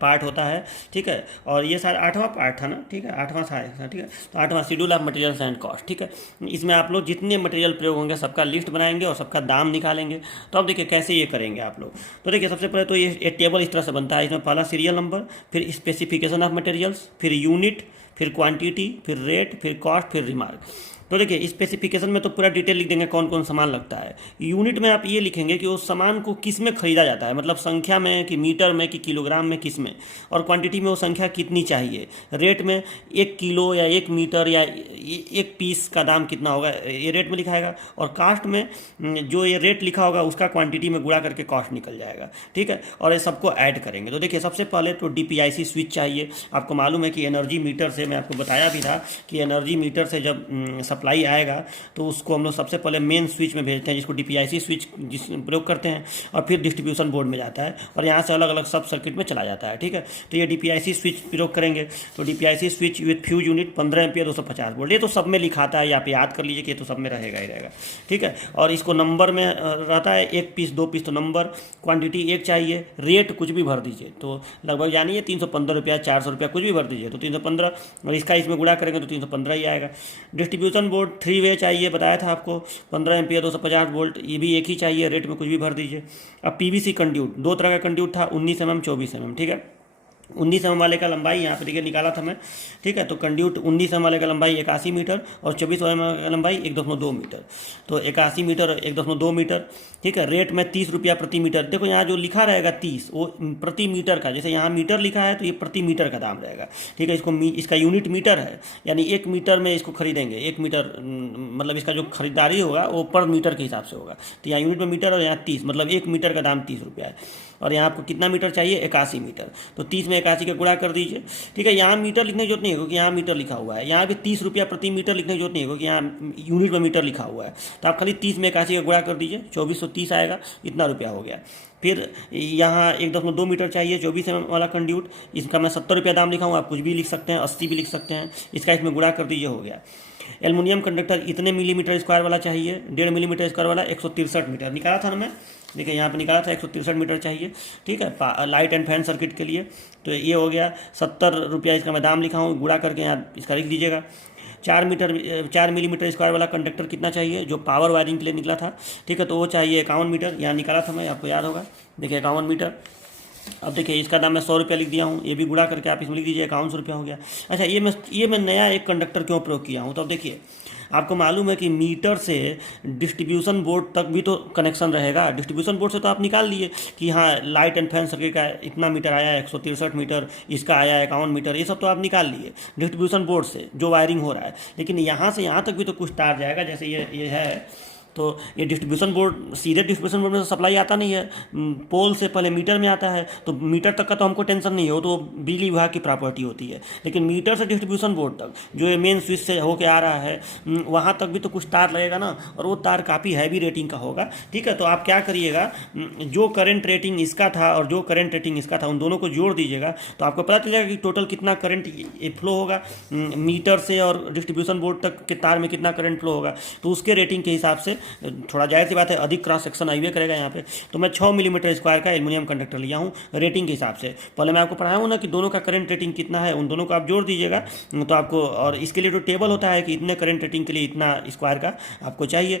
पार्ट होता है, ठीक है। और ये सारा 8वां पार्ट था ना, ठीक है, 8वां था, ठीक है। तो 8वां schedule of materials and cost, ठीक है। इसमें आप लोग जितने मटेरियल प्रयोग होंगे सबका लिस्ट बनाएंगे और सबका दाम निकालेंगे। तो अब देखिए कैसे ये करेंगे आप लोग। तो देखिए सबसे पहले तो ये टेबल इस तरह से बनता है, इसमें पहला सीरियल नंबर, फिर स्पेसिफिकेशन ऑफ मटेरियल्स, फिर यूनिट, फिर क्वांटिटी, फिर रेट, फिर कॉस्ट, फिर रिमार्क। तो देखिए स्पेसिफिकेशन में तो पूरा डिटेल लिख देंगे कौन कौन सामान लगता है। यूनिट में आप ये लिखेंगे कि उस सामान को किस में खरीदा जाता है, मतलब संख्या में कि मीटर में कि किलोग्राम में, किस में, और क्वांटिटी में वो संख्या कितनी चाहिए। रेट में 1 किलो या 1 मीटर या 1 पीस का दाम कितना होगा, ये रेट में लिखाएगा। और कास्ट में जो ये रेट लिखा होगा उसका क्वांटिटी में गुणा करके कॉस्ट निकल जाएगा, ठीक है। और ये सबको ऐड करेंगे। तो देखिए सबसे पहले तो DPIC स्विच चाहिए। आपको मालूम है कि एनर्जी मीटर से, मैं आपको बताया भी था कि एनर्जी मीटर से जब सप्लाई आएगा तो उसको हम लोग सबसे पहले मेन स्विच में भेजते हैं, जिसको DPIC स्विच जिस प्रयोग करते हैं, और फिर डिस्ट्रीब्यूशन बोर्ड में जाता है और यहाँ से अलग अलग सब सर्किट में चला जाता है, ठीक है। तो ये DPIC स्विच प्रयोग करेंगे। तो DPIC switch with fuse unit 15 ampere 250 volt, ये तो सब में लिखाता है, आप याद कर लीजिए कि ये तो सब में रहेगा ही रहेगा, ठीक है। और इसको नंबर में रहता है, 1 पीस 2 पीस तो नंबर, क्वांटिटी 1 चाहिए, रेट कुछ भी भर दीजिए, तो लगभग जानिए 315 रुपया 400 रुपया कुछ भी भर दीजिए तो 315, और इसका इसमें गुणा करेंगे तो 315 ही आएगा। डिस्ट्रीब्यूशन बोर्ड 3 वे चाहिए, बताया था आपको, 15 एम्पियर 250 वोल्ट, ये भी एक ही चाहिए, रेट में कुछ भी भर दीजिए। अब PVC कंड्यूट, 2 तरह का कंड्यूट था, 19 mm 24 mm, ठीक है। 19 mm वाले का लंबाई यहाँ पे देखिए निकाला था मैं, ठीक है। तो कंड्यूट 19 mm वाले का लंबाई 81 मीटर और 24 mm का लंबाई 1.2 मीटर, तो 81 मीटर 1.2 मीटर, ठीक है। रेट में 30 रुपया प्रति मीटर। देखो यहाँ जो लिखा रहेगा 30, वो प्रति मीटर का, जैसे यहाँ मीटर लिखा है तो ये प्रति मीटर का दाम रहेगा, ठीक है। इसका यूनिट मीटर है, यानी 1 मीटर में इसको खरीदेंगे, 1 मीटर मतलब इसका जो खरीदारी होगा वो पर मीटर के हिसाब से होगा। तो यहाँ यूनिट में मीटर और यहाँ 30, मतलब 1 मीटर का दाम 30 रुपया है। और यहाँ आपको कितना मीटर चाहिए, 81 मीटर, तो 30 में 81 का गुणा कर दीजिए, ठीक है। यहाँ मीटर लिखने की जरूरत नहीं है क्योंकि यहाँ मीटर लिखा हुआ है, यहाँ भी 30 रुपया प्रति मीटर लिखने की जरूरत नहीं है क्योंकि यहाँ यूनिट में मीटर लिखा हुआ है। तो आप खाली 30 में 81 का गुणा कर दीजिए, 2430 आएगा, इतना रुपया हो गया। फिर यहाँ 1.2 मीटर चाहिए, 24 mm वाला कंड्यूट, इसका मैं 70 रुपया दाम लिखा हूँ, आप कुछ भी लिख सकते हैं, 80 भी लिख सकते हैं, इसका इसमें गुणा कर दीजिए, हो गया। एल्युमिनियम कंडक्टर इतने मिलीमीटर स्क्वायर वाला चाहिए, 1.5 मिलीमीटर स्क्वायर वाला, 163 मीटर निकाला था ना मैं, देखिए यहाँ पे निकाला था 163 मीटर चाहिए, ठीक है, लाइट एंड फैन सर्किट के लिए। तो ये हो गया 70 रुपया, इसका मैं दाम लिखा हूँ, गुणा करके यहाँ इसका लिख दीजिएगा। 4 मिलीमीटर स्क्वायर वाला कंडक्टर कितना चाहिए, जो पावर वायरिंग के लिए निकला था, ठीक है, तो वो चाहिए 51 मीटर, यहाँ निकाला था मैं, आपको याद होगा, देखिए 51 मीटर। अब देखिए इसका दाम मैं 100 रुपया लिख दिया हूँ, ये भी गुणा करके आप इसमें लिख दीजिए, 51 रुपया हो गया। अच्छा, ये मैं नया एक कंडक्टर क्यों प्रयोग किया हूँ, तो अब देखिए आपको मालूम है कि मीटर से डिस्ट्रीब्यूशन बोर्ड तक भी तो कनेक्शन रहेगा। डिस्ट्रीब्यूशन बोर्ड से तो आप निकाल लिए कि हाँ लाइट एंड फैन सर्किट का इतना मीटर आया, 163 मीटर, इसका आया 51 मीटर, ये सब तो आप निकाल लिए डिस्ट्रीब्यूशन बोर्ड से जो वायरिंग हो रहा है। लेकिन यहाँ से यहाँ तक भी तो कुछ तार जाएगा, जैसे ये है, तो ये डिस्ट्रीब्यूशन बोर्ड, सीधे डिस्ट्रीब्यूशन बोर्ड में तो सप्लाई आता नहीं है, पोल से पहले मीटर में आता है, तो मीटर तक का तो हमको टेंशन नहीं है, वो तो बिजली विभाग की प्रॉपर्टी होती है। लेकिन मीटर से डिस्ट्रीब्यूशन बोर्ड तक जो ये मेन स्विच से होके आ रहा है, वहाँ तक भी तो कुछ तार लगेगा ना, और वो तार काफ़ी हैवी रेटिंग का होगा। ठीक है, तो आप क्या करिएगा, जो करंट रेटिंग इसका था और जो करंट रेटिंग इसका था, उन दोनों को जोड़ दीजिएगा, तो आपको पता चलेगा कि टोटल कितना करंट फ्लो होगा, मीटर से और डिस्ट्रीब्यूशन बोर्ड तक के तार में कितना करंट फ्लो होगा। तो उसके रेटिंग के हिसाब से, थोड़ा जाहिर सी बात है अधिक क्रॉस सेक्शन हाईवे करेगा यहाँ पे, तो मैं 6 मिलीमीटर स्क्वायर का एल्युमिनियम कंडक्टर लिया हूँ रेटिंग के हिसाब से। पहले मैं आपको पढ़ाया हूँ ना कि दोनों का करंट रेटिंग कितना है, उन दोनों को आप जोड़ दीजिएगा, तो आपको, और इसके लिए जो टेबल होता है कि इतने करंट रेटिंग के लिए इतना स्क्वायर का आपको चाहिए,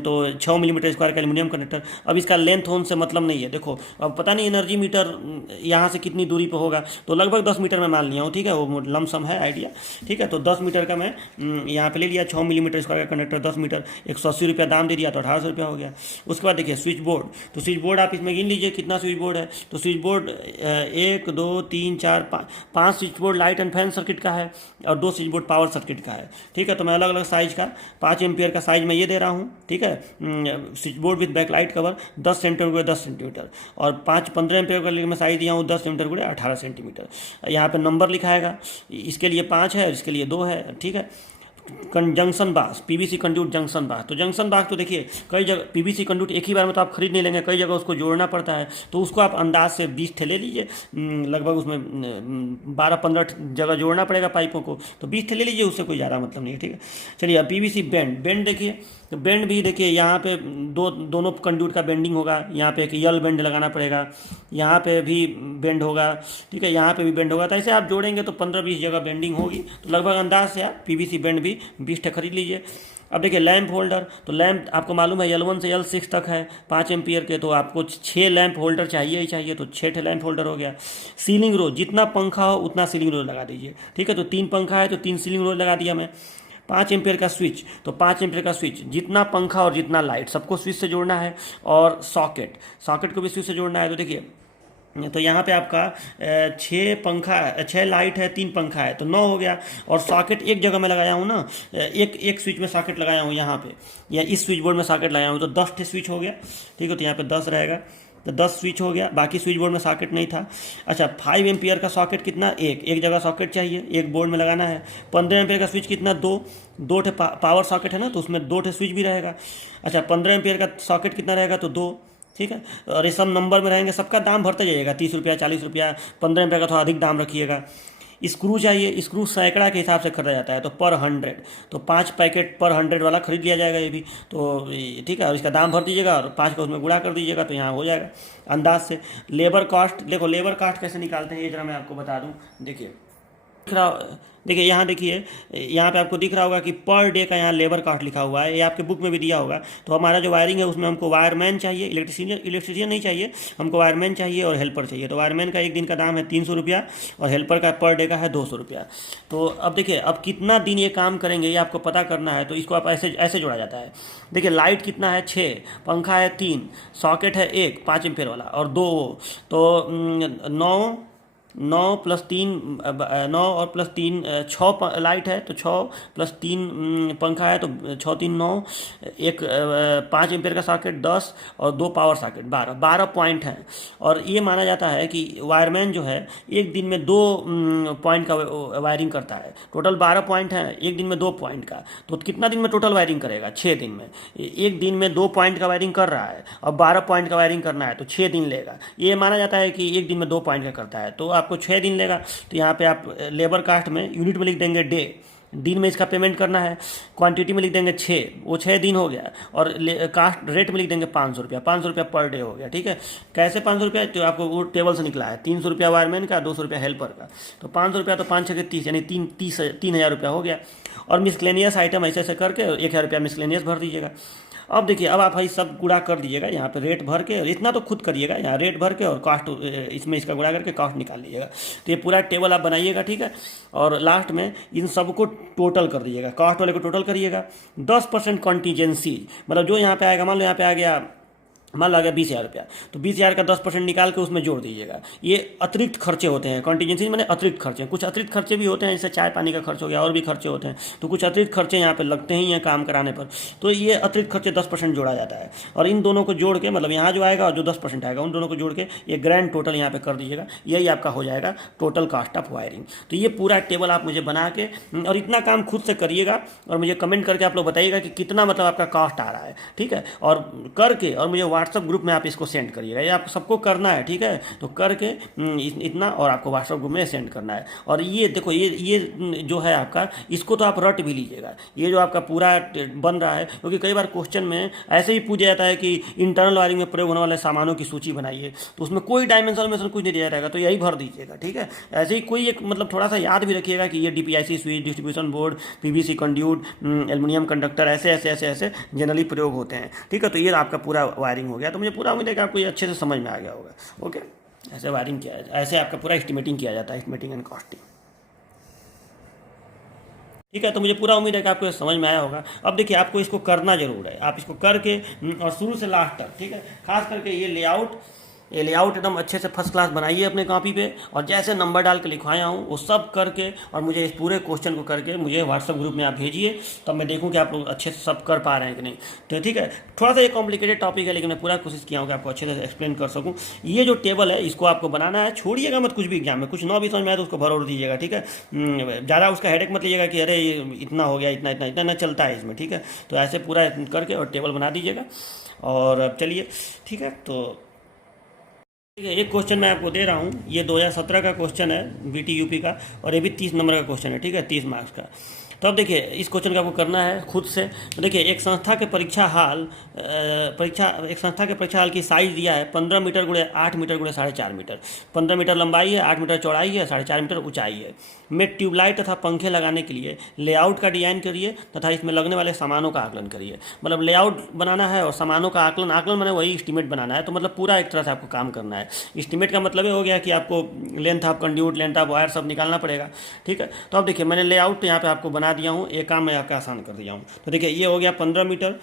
तो 6 मिलीमीटर स्क्वायर का एल्युमिनियम कंडक्टर। अब इसका लेंथ होने से मतलब नहीं है, देखो अब पता नहीं एनर्जी मीटर यहाँ से कितनी दूरी पर होगा, तो लगभग 10 मीटर में मान लिया हूँ। ठीक है, वो लमसम है आइडिया। ठीक है, तो 10 मीटर का मैं यहाँ पे ले लिया, 6 मिलीमीटर स्क्वायर का कंडक्टर 10 मीटर, 180 रुपया दाम दे दिया, तो 1800 रुपया हो गया। उसके बाद देखिए स्विच बोर्ड, तो स्विच बोर्ड आप इसमें गिन लीजिए कितना स्विच बोर्ड है। तो switch board 1 2 3 4 5 switch board light and fan circuit का है, और 2 स्विच बोर्ड पावर सर्किट का है। ठीक है, तो मैं अलग अलग साइज का 5 एम्पियर का साइज मैं ये दे रहा हूँ। ठीक है, switch board with backlight cover 10 centimetre 10 centimetre, और 15 एम्पियर का मैं साइज दिया हूँ 10 सेंटीमीटर गुणे 18 सेंटीमीटर। यहाँ पे नंबर लिखा है, इसके लिए 5 है, इसके लिए 2 है। ठीक है, जंक्शन बास, पीवीसी कंड्यूट जंक्शन बास, तो जंक्शन बास तो देखिए कई जगह पीवीसी कंड्यूट एक ही बार में तो आप खरीद नहीं लेंगे, कई जगह उसको जोड़ना पड़ता है, तो उसको आप अंदाज से 20 ठे ले लीजिए, लगभग उसमें 12-15 जगह जोड़ना पड़ेगा पाइपों को, तो 20 ठे ले लीजिए, उससे कोई ज़्यादा मतलब नहीं है। ठीक है, चलिए अब पीवीसी बेंड देखिए, तो बेंड भी देखिए यहाँ पे दोनों कंड्यूट का बेंडिंग होगा, यहाँ पे एक यल बेंड लगाना पड़ेगा, यहाँ पे भी बेंड होगा। ठीक है, यहाँ पे भी बेंड होगा, तो ऐसे आप जोड़ेंगे तो 15-20 जगह बेंडिंग होगी, तो लगभग अंदाज से आप पीवीसी बेंड भी 20 ठे खरीद लीजिए। अब देखिए लैंप होल्डर, तो लैंप आपको मालूम है L1 से L6 तक है 5 एम्पियर के, तो आपको 6 लैंप होल्डर चाहिए ही चाहिए, तो 6 ठे लैंप होल्डर हो गया। सीलिंग रोज, जितना पंखा हो उतना सीलिंग रोज लगा दीजिए। ठीक है, तो 3 पंखा है तो 3 सीलिंग रोज लगा दिया मैं। 5 एम्पियर का स्विच, तो 5 एम्पियर का स्विच, जितना पंखा और जितना लाइट सबको स्विच से जोड़ना है, और सॉकेट को भी स्विच से जोड़ना है। तो देखिए, तो यहाँ पे आपका 6 लाइट है, 3 पंखा है, तो 9 हो गया, और सॉकेट एक जगह में लगाया हूँ ना, एक स्विच में सॉकेट लगाया हूँ यहाँ पे, या इस स्विच बोर्ड में सॉकेट लगाया हूँ, तो 10 ठे स्विच हो गया। ठीक है, तो यहाँ पे 10 रहेगा, तो 10 स्विच हो गया, बाकी स्विच बोर्ड में सॉकेट नहीं था। अच्छा, 5 एम्पियर का सॉकेट कितना, एक जगह सॉकेट चाहिए, एक बोर्ड में लगाना है। 15 एम्पियर का स्विच कितना, दो ठे पावर सॉकेट है ना, तो उसमें 2 ठे स्विच भी रहेगा। अच्छा, 15 एम्पियर का सॉकेट कितना रहेगा, तो 2। ठीक है, और ये सब नंबर में रहेंगे, सबका दाम भरते जाइएगा, 30 रुपया 40 रुपया, 15 रुपये का थोड़ा अधिक दाम रखिएगा। स्क्रू चाहिए, स्क्रू सैकड़ा के हिसाब से खरीदा जाता है, तो पर 100, तो 5 पैकेट पर 100 वाला खरीद लिया जाएगा ये भी, तो ठीक है, और इसका दाम भर दीजिएगा और 5 का उसमें गुणा कर दीजिएगा, तो यहाँ हो जाएगा अंदाज से। लेबर कॉस्ट, देखो लेबर कॉस्ट कैसे निकालते हैं ये जरा मैं आपको बता दूँ। देखिए यहाँ देखिए, यहाँ पे आपको दिख रहा होगा कि पर डे का यहाँ लेबर कॉस्ट लिखा हुआ है, ये आपके बुक में भी दिया होगा। तो हमारा जो वायरिंग है उसमें हमको वायरमैन चाहिए, इलेक्ट्रीशियन नहीं चाहिए, हमको वायरमैन चाहिए और हेल्पर चाहिए। तो वायरमैन का एक दिन का दाम है 300 रुपया, और हेल्पर का पर डे का है 200 रुपया। तो अब देखिए, अब कितना दिन ये काम करेंगे ये आपको पता करना है, तो इसको आप ऐसे जोड़ा जाता है। देखिए लाइट कितना है 6, पंखा है 3, सॉकेट है 1 5 एम्पियर वाला, और 2, तो 9 + 3 9 और +3 6 लाइट है, तो 6 + 3 पंखा है, तो 6 3 9, एक 5 एम्पियर का सॉकेट 10, और 2 पावर सॉकेट 12 पॉइंट हैं। और ये माना जाता है कि वायरमैन जो है एक दिन में 2 पॉइंट का वायरिंग करता है। टोटल 12 पॉइंट हैं, एक दिन में 2 पॉइंट का, तो कितना दिन में टोटल वायरिंग करेगा, 6 दिन में। एक दिन में 2 पॉइंट का वायरिंग कर रहा है और 12 पॉइंट का वायरिंग करना है, तो 6 दिन लेगा। ये माना जाता है कि एक दिन में 2 पॉइंट का करता है, तो आपको 6 दिन लेगा। तो यहाँ पे आप लेबर कास्ट में यूनिट में लिख देंगे डे, दिन में इसका पेमेंट करना है। क्वांटिटी में लिख देंगे 6, वो 6 दिन हो गया। और कास्ट रेट में लिख देंगे 500 रुपया, 500 रुपया पर डे हो गया। ठीक है, कैसे 500 रुपया, तो आपको वो टेबल से निकला है। 300 रुपया वायरमैन का, 200 रुपया हेल्पर का, तो 500 रुपया, तो 5 6 30, यानी 3,000 रुपया हो गया। और मिसलेनियस आइटम ऐसे करके 1,000 रुपया मिसलेनियस भर दीजिएगा। अब देखिए, अब आप भाई सब गुणा कर दीजिएगा, यहाँ पे रेट भर के, और इतना तो खुद करिएगा, यहाँ रेट भर के और कॉस्ट इसमें इसका गुणा करके कॉस्ट निकाल लीजिएगा। तो ये पूरा टेबल आप बनाइएगा, ठीक है। और लास्ट में इन सबको टोटल कर दीजिएगा, कॉस्ट वाले को टोटल करिएगा। 10% कॉन्टीजेंसी, मतलब जो यहाँ पे आएगा, मान लो यहाँ पे आ गया मान लो आ गया 20,000 रुपया, तो 20,000 का 10% निकाल के उसमें जोड़ दीजिएगा। ये अतिरिक्त खर्चे होते हैं, कॉन्टीजेंसी मैंने अतिरिक्त खर्चे, कुछ अतिरिक्त खर्चे भी होते हैं, जैसे चाय पानी का खर्च हो गया, और भी खर्चे होते हैं, तो कुछ अतिरिक्त खर्चे यहाँ पे लगते ही हैं काम कराने पर, तो ये अतिरिक्त खर्चे 10% जोड़ा जाता है। और इन दोनों को जोड़ के, मतलब यहाँ जो आएगा और जो 10% आएगा, उन दोनों को जोड़ के ये ग्रैंड टोटल यहाँ पे कर दीजिएगा, यही आपका हो जाएगा टोटल कॉस्ट ऑफ वायरिंग। तो ये पूरा टेबल आप मुझे बना के, और इतना काम खुद से करिएगा, और मुझे कमेंट करके आप लोग बताइएगा कि कितना मतलब आपका कॉस्ट आ रहा है, ठीक है। और करके और मुझे व्हाट्सअप ग्रुप में आप इसको सेंड करिएगा, ये आपको सबको करना है, ठीक है। तो करके इतना, और आपको व्हाट्सएप ग्रुप में सेंड करना है। और ये देखो, ये जो है आपका, इसको तो आप रट भी लीजिएगा, ये जो आपका पूरा बन रहा है, क्योंकि कई बार क्वेश्चन में ऐसे ही पूछा जाता है कि इंटरनल वायरिंग में प्रयोग होने वाले सामानों की सूची बनाइए, तो उसमें कोई डायमेंशन में कुछ नहीं दिया रहेगा, तो यही भर दीजिएगा, ठीक है। ऐसे ही कोई एक मतलब थोड़ा सा याद भी रखिएगा कि ये DPIC switch, distribution board, PVC conduit, aluminium conductor, ऐसे ऐसे ऐसे ऐसे जनरली प्रयोग होते हैं, ठीक है। तो ये आपका पूरा वायरिंग हो गया। तो मुझे पूरा उम्मीद है कि आपको ये अच्छे से समझ में आ गया होगा। ओके, ऐसे वायरिंग किया, ऐसे आपका पूरा एस्टिमेटिंग किया जाता है, एस्टिमेटिंग एंड कॉस्टिंग, ठीक है। तो मुझे पूरा उम्मीद है कि आपको ये समझ में आया होगा। अब देखिए, आपको इसको करना जरूर है, आप इसको करके और शुरू से लास्ट तक, ठीक है, खास करके ये लेआउट एकदम अच्छे से फर्स्ट क्लास बनाइए अपने कॉपी पे, और जैसे नंबर डाल के लिखवाया हूँ वो सब करके, और मुझे इस पूरे क्वेश्चन को करके मुझे व्हाट्सएप ग्रुप में आप भेजिए, तब मैं देखूँ कि आप लोग अच्छे से सब कर पा रहे हैं कि नहीं। तो ठीक है, थोड़ा सा ये कॉम्प्लिकेटेड टॉपिक है, लेकिन मैं पूरा कोशिश किया हूँ कि आपको अच्छे से एक्सप्लेन कर सकूँ। ये जो टेबल है, इसको आपको बनाना है, छोड़िएगा मत कुछ भी एग्जाम में, कुछ ना भी समझ में आए तो उसको भर दीजिएगा, ठीक है। ज़्यादा उसका हेडेक मत लीजिएगा कि अरे इतना हो गया, इतना इतना इतना ना चलता है इसमें, ठीक है। तो ऐसे पूरा करके और टेबल बना दीजिएगा। और अब चलिए, ठीक है, तो ठीक है, एक क्वेश्चन मैं आपको दे रहा हूँ, ये 2017 का क्वेश्चन है बीटी यूपी का, और ये भी 30 नंबर का क्वेश्चन है, ठीक है, 30 मार्क्स का। तो अब देखिए, इस क्वेश्चन का आपको करना है खुद से। तो देखिए, एक संस्था के परीक्षा हाल की साइज दिया है 15 मीटर गुणे 8 मीटर गुणे 4.5 मीटर। 15 मीटर लंबाई है, 8 मीटर चौड़ाई है, 4.5 मीटर ऊंचाई है। में ट्यूबलाइट तथा पंखे लगाने के लिए लेआउट का डिजाइन करिए तथा इसमें लगने वाले सामानों का आकलन करिए। मतलब लेआउट बनाना है और सामानों का आकलन मैंने वही एस्टीमेट बनाना है। तो मतलब पूरा एक तरह से आपको काम करना है। एस्टीमेट का मतलब ये हो गया कि आपको length of conduit, length of wire सब निकालना पड़ेगा, ठीक है। तो अब देखिए, मैंने लेआउट यहाँ पे आपको बना दिया हूँ, एक काम मैं आपका आसान कर दिया हूँ। तो देखिए, ये हो गया 15 मीटर,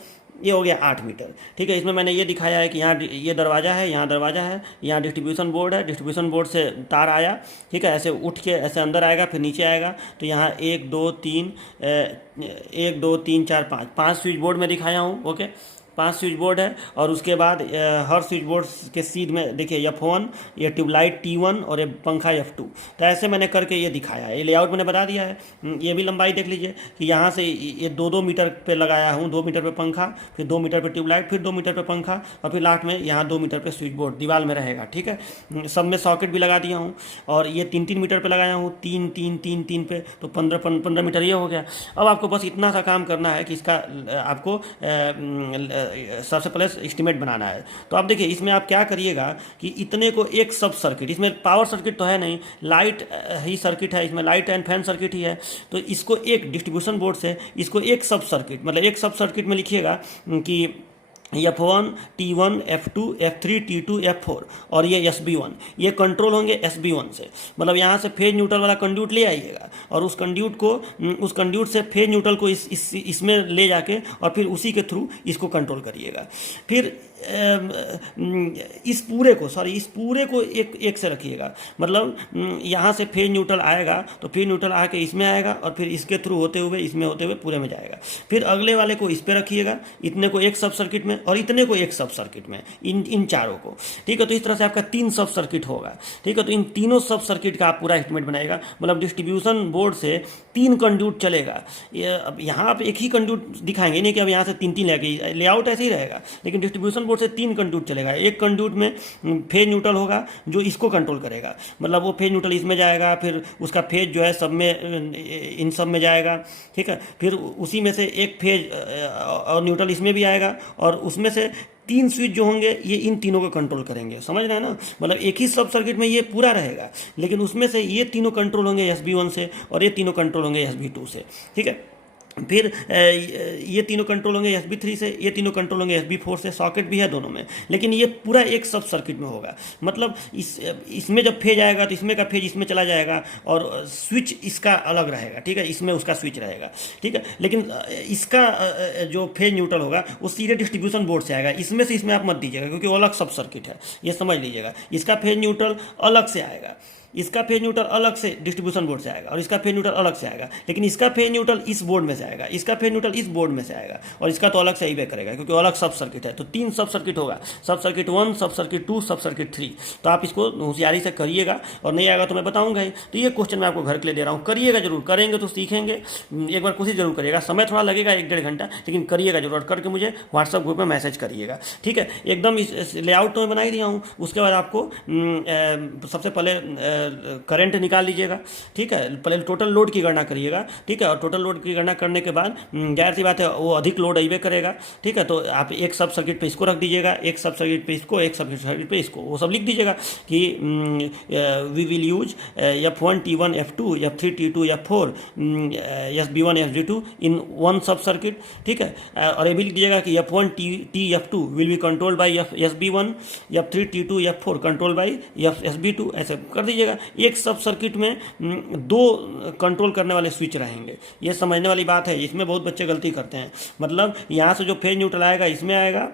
ये हो गया 8 मीटर, ठीक है। इसमें मैंने ये दिखाया है कि यहाँ ये दरवाज़ा है, यहाँ दरवाज़ा है, यहाँ डिस्ट्रीब्यूशन बोर्ड है, डिस्ट्रीब्यूशन बोर्ड से तार आया, ठीक है, ऐसे उठ के ऐसे अंदर आएगा, फिर नीचे आएगा। तो यहाँ 1 2 3 1 2 3 4 5 स्विच बोर्ड में दिखाया हूँ, ओके। 5 स्विच बोर्ड है, और उसके बाद हर स्विच बोर्ड के सीध में देखिए F1, ये ट्यूबलाइट T1 और ये पंखा F2। तो ऐसे मैंने करके ये दिखाया है, ये लेआउट मैंने बता दिया है। ये भी लंबाई देख लीजिए कि यहाँ से ये 2-2 मीटर पे लगाया हूँ, 2 मीटर पे पंखा, फिर 2 मीटर पे ट्यूबलाइट, फिर 2 मीटर पे पंखा, और फिर लास्ट में यहाँ 2 मीटर पे स्विच बोर्ड दीवार में रहेगा, ठीक है। सब में सॉकेट भी लगा दिया हूँ, और ये 3-3 मीटर पे लगाया हूँ, 3-3-3-3 पे, तो 15 मीटर ये हो गया। अब आपको बस इतना सा काम करना है कि इसका आपको सबसे पहले एस्टिमेट बनाना है। तो आप देखिए, इसमें आप क्या करिएगा कि इतने को एक सब सर्किट, इसमें पावर सर्किट तो है नहीं, लाइट ही सर्किट है, इसमें लाइट एंड फैन सर्किट ही है। तो इसको एक डिस्ट्रीब्यूशन बोर्ड से इसको एक सब सर्किट, मतलब एक सब सर्किट में लिखिएगा कि F1 T1 F2 F3 T2 F4, और ये SB1, ये कंट्रोल होंगे SB1 से। मतलब यहाँ से फेज न्यूट्रल वाला कंड्यूट ले आइएगा, और उस कंड्यूट से फेज न्यूट्रल को इसमें ले जाके, और फिर उसी के थ्रू इसको कंट्रोल करिएगा। फिर इस पूरे को एक से रखिएगा। मतलब यहाँ से फेज न्यूट्रल आएगा, तो फेज न्यूट्रल आके इसमें आएगा, और फिर इसके थ्रू होते हुए इसमें होते हुए पूरे में जाएगा। फिर अगले वाले को इस पे रखिएगा, इतने को एक सब सर्किट में, और इतने को एक सब सर्किट में, इन चारों को, ठीक है। तो इस तरह से आपका 3 सब सर्किट होगा, ठीक है। तो इन तीनों सब सर्किट का आप पूरा एस्टिमेट बनाएगा। मतलब डिस्ट्रीब्यूशन बोर्ड से 3 कंड्यूट चलेगा। अब यहाँ आप एक ही कंड्यूट दिखाएंगे, नहीं कि अब यहाँ से 3-3 लेके, लेआउट ऐसे ही रहेगा, लेकिन डिस्ट्रीब्यूशन बोर्ड से 3 कंड्यूट चलेगा। एक कंड्यूट में फेज न्यूट्रल होगा जो इसको कंट्रोल करेगा, मतलब वो फेज न्यूट्रल इसमें जाएगा, फिर उसका फेज जो है सब में, इन सब में जाएगा, ठीक है। फिर उसी में से एक फेज और न्यूट्रल इसमें भी आएगा, और उसमें से 3 स्विच जो होंगे ये इन तीनों को कंट्रोल करेंगे, समझ रहे हैं ना। मतलब एक ही सब सर्किट में ये पूरा रहेगा, लेकिन उसमें से ये तीनों कंट्रोल होंगे SB1 से, और ये तीनों कंट्रोल होंगे SB2 से, ठीक है। फिर ये तीनों कंट्रोल होंगे USB3 से, ये तीनों कंट्रोल होंगे USB4 से, सॉकेट भी है दोनों में, लेकिन ये पूरा एक सब सर्किट में होगा। मतलब इसमें जब फेज आएगा तो इसमें का फेज इसमें चला जाएगा और स्विच इसका अलग रहेगा, ठीक है, इसमें उसका स्विच रहेगा, ठीक है। लेकिन इसका जो फेज न्यूट्रल होगा वो सीधे डिस्ट्रीब्यूशन बोर्ड से आएगा, इसमें से इसमें आप मत दीजिएगा क्योंकि वो अलग सब सर्किट है, ये समझ लीजिएगा। इसका फेज न्यूट्रल अलग से आएगा, इसका फेज न्यूट्रल अलग से डिस्ट्रीब्यूशन बोर्ड से आएगा और इसका फेज न्यूट्रल अलग से आएगा, लेकिन इसका फेज न्यूट्रल इस बोर्ड में से आएगा, इसका फेज न्यूट्रल इस बोर्ड में से आएगा और इसका तो अलग से ही करेगा क्योंकि अलग सब सर्किट है। तो 3 सब सर्किट होगा, सब सर्किट 1, सब सर्किट 2, सब सर्किट 3। तो आप इसको होशियारी से करिएगा और नहीं आएगा तो मैं बताऊंगा ही। तो ये क्वेश्चन मैं आपको घर के लिए दे रहा हूँ, करिएगा जरूर, करेंगे तो सीखेंगे। एक बार कोशिश जरूर करिएगा, समय थोड़ा लगेगा 1-1.5 घंटा, लेकिन करिएगा जरूर और करके मुझे व्हाट्सअप ग्रुप में मैसेज करिएगा, ठीक है। एकदम इस लेआउट तो मैं बना ही दिया हूँ। उसके बाद आपको सबसे पहले करंट निकाल लीजिएगा, ठीक है, पहले टोटल लोड की गणना करिएगा, ठीक है, और टोटल लोड की गणना करने के बाद जाहिर सी बात है वो अधिक लोड अइबे करेगा, ठीक है। तो आप एक सब सर्किट पे इसको रख दीजिएगा, एक सब सर्किट पे इसको, एक सब सर्किट पे इसको, वो सब लिख दीजिएगा कि we will use F1 T1 F2 F3 T2 F4 SB1 SB2 in one sub circuit, ठीक है। और ये भी लिख दीजिएगा कि F1 T F2 will be control by SB1, F3 T2 F4 control by SB2, ऐसे कर दीजिएगा। एक सब सर्किट में 2 कंट्रोल करने वाले स्विच रहेंगे, ये समझने वाली बात है। इसमें बहुत बच्चे गलती करते हैं, मतलब यहाँ से जो फेज न्यूट्रल आएगा इसमें आएगा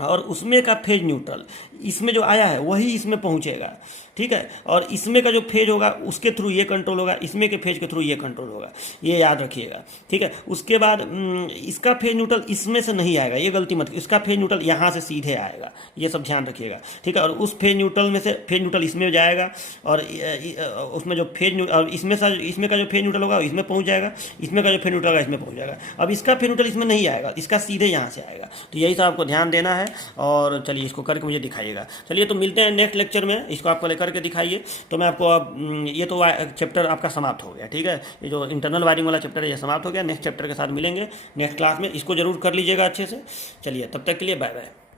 और उसमें का फेज न्यूट्रल इसमें जो आया है वही इसमें पहुँचेगा, ठीक है। और इसमें का जो फेज होगा उसके थ्रू ये कंट्रोल होगा, इसमें के फेज के थ्रू ये कंट्रोल होगा, ये याद रखिएगा, ठीक है। उसके बाद इसका फेज न्यूट्रल इसमें से नहीं आएगा, ये गलती मत, इसका फेज न्यूट्रल यहाँ से सीधे आएगा, ये सब ध्यान रखिएगा, ठीक है। और उस फेज न्यूट्रल में से फेज न्यूट्रल इसमें जाएगा और उसमें जो फेज और इसमें का जो फेज न्यूट्रल होगा इसमें पहुँच जाएगा, इसमें का जो फेज न्यूट्रल होगा इसमें पहुँच जाएगा। अब इसका फेज न्यूट्रल इसमें नहीं आएगा, इसका सीधे यहाँ से आएगा। तो यही सब आपको ध्यान देना है और चलिए इसको करके मुझे दिखाइएगा। चलिए तो मिलते हैं नेक्स्ट लेक्चर में, इसको आपको लेकर के दिखाइए। तो मैं आपको अब ये तो चैप्टर आपका समाप्त हो गया, ठीक है, ये जो इंटरनल वायरिंग वाला चैप्टर है ये समाप्त हो गया। नेक्स्ट चैप्टर के साथ मिलेंगे नेक्स्ट क्लास में, इसको जरूर कर लीजिएगा अच्छे से। चलिए तब तक के लिए बाय बाय।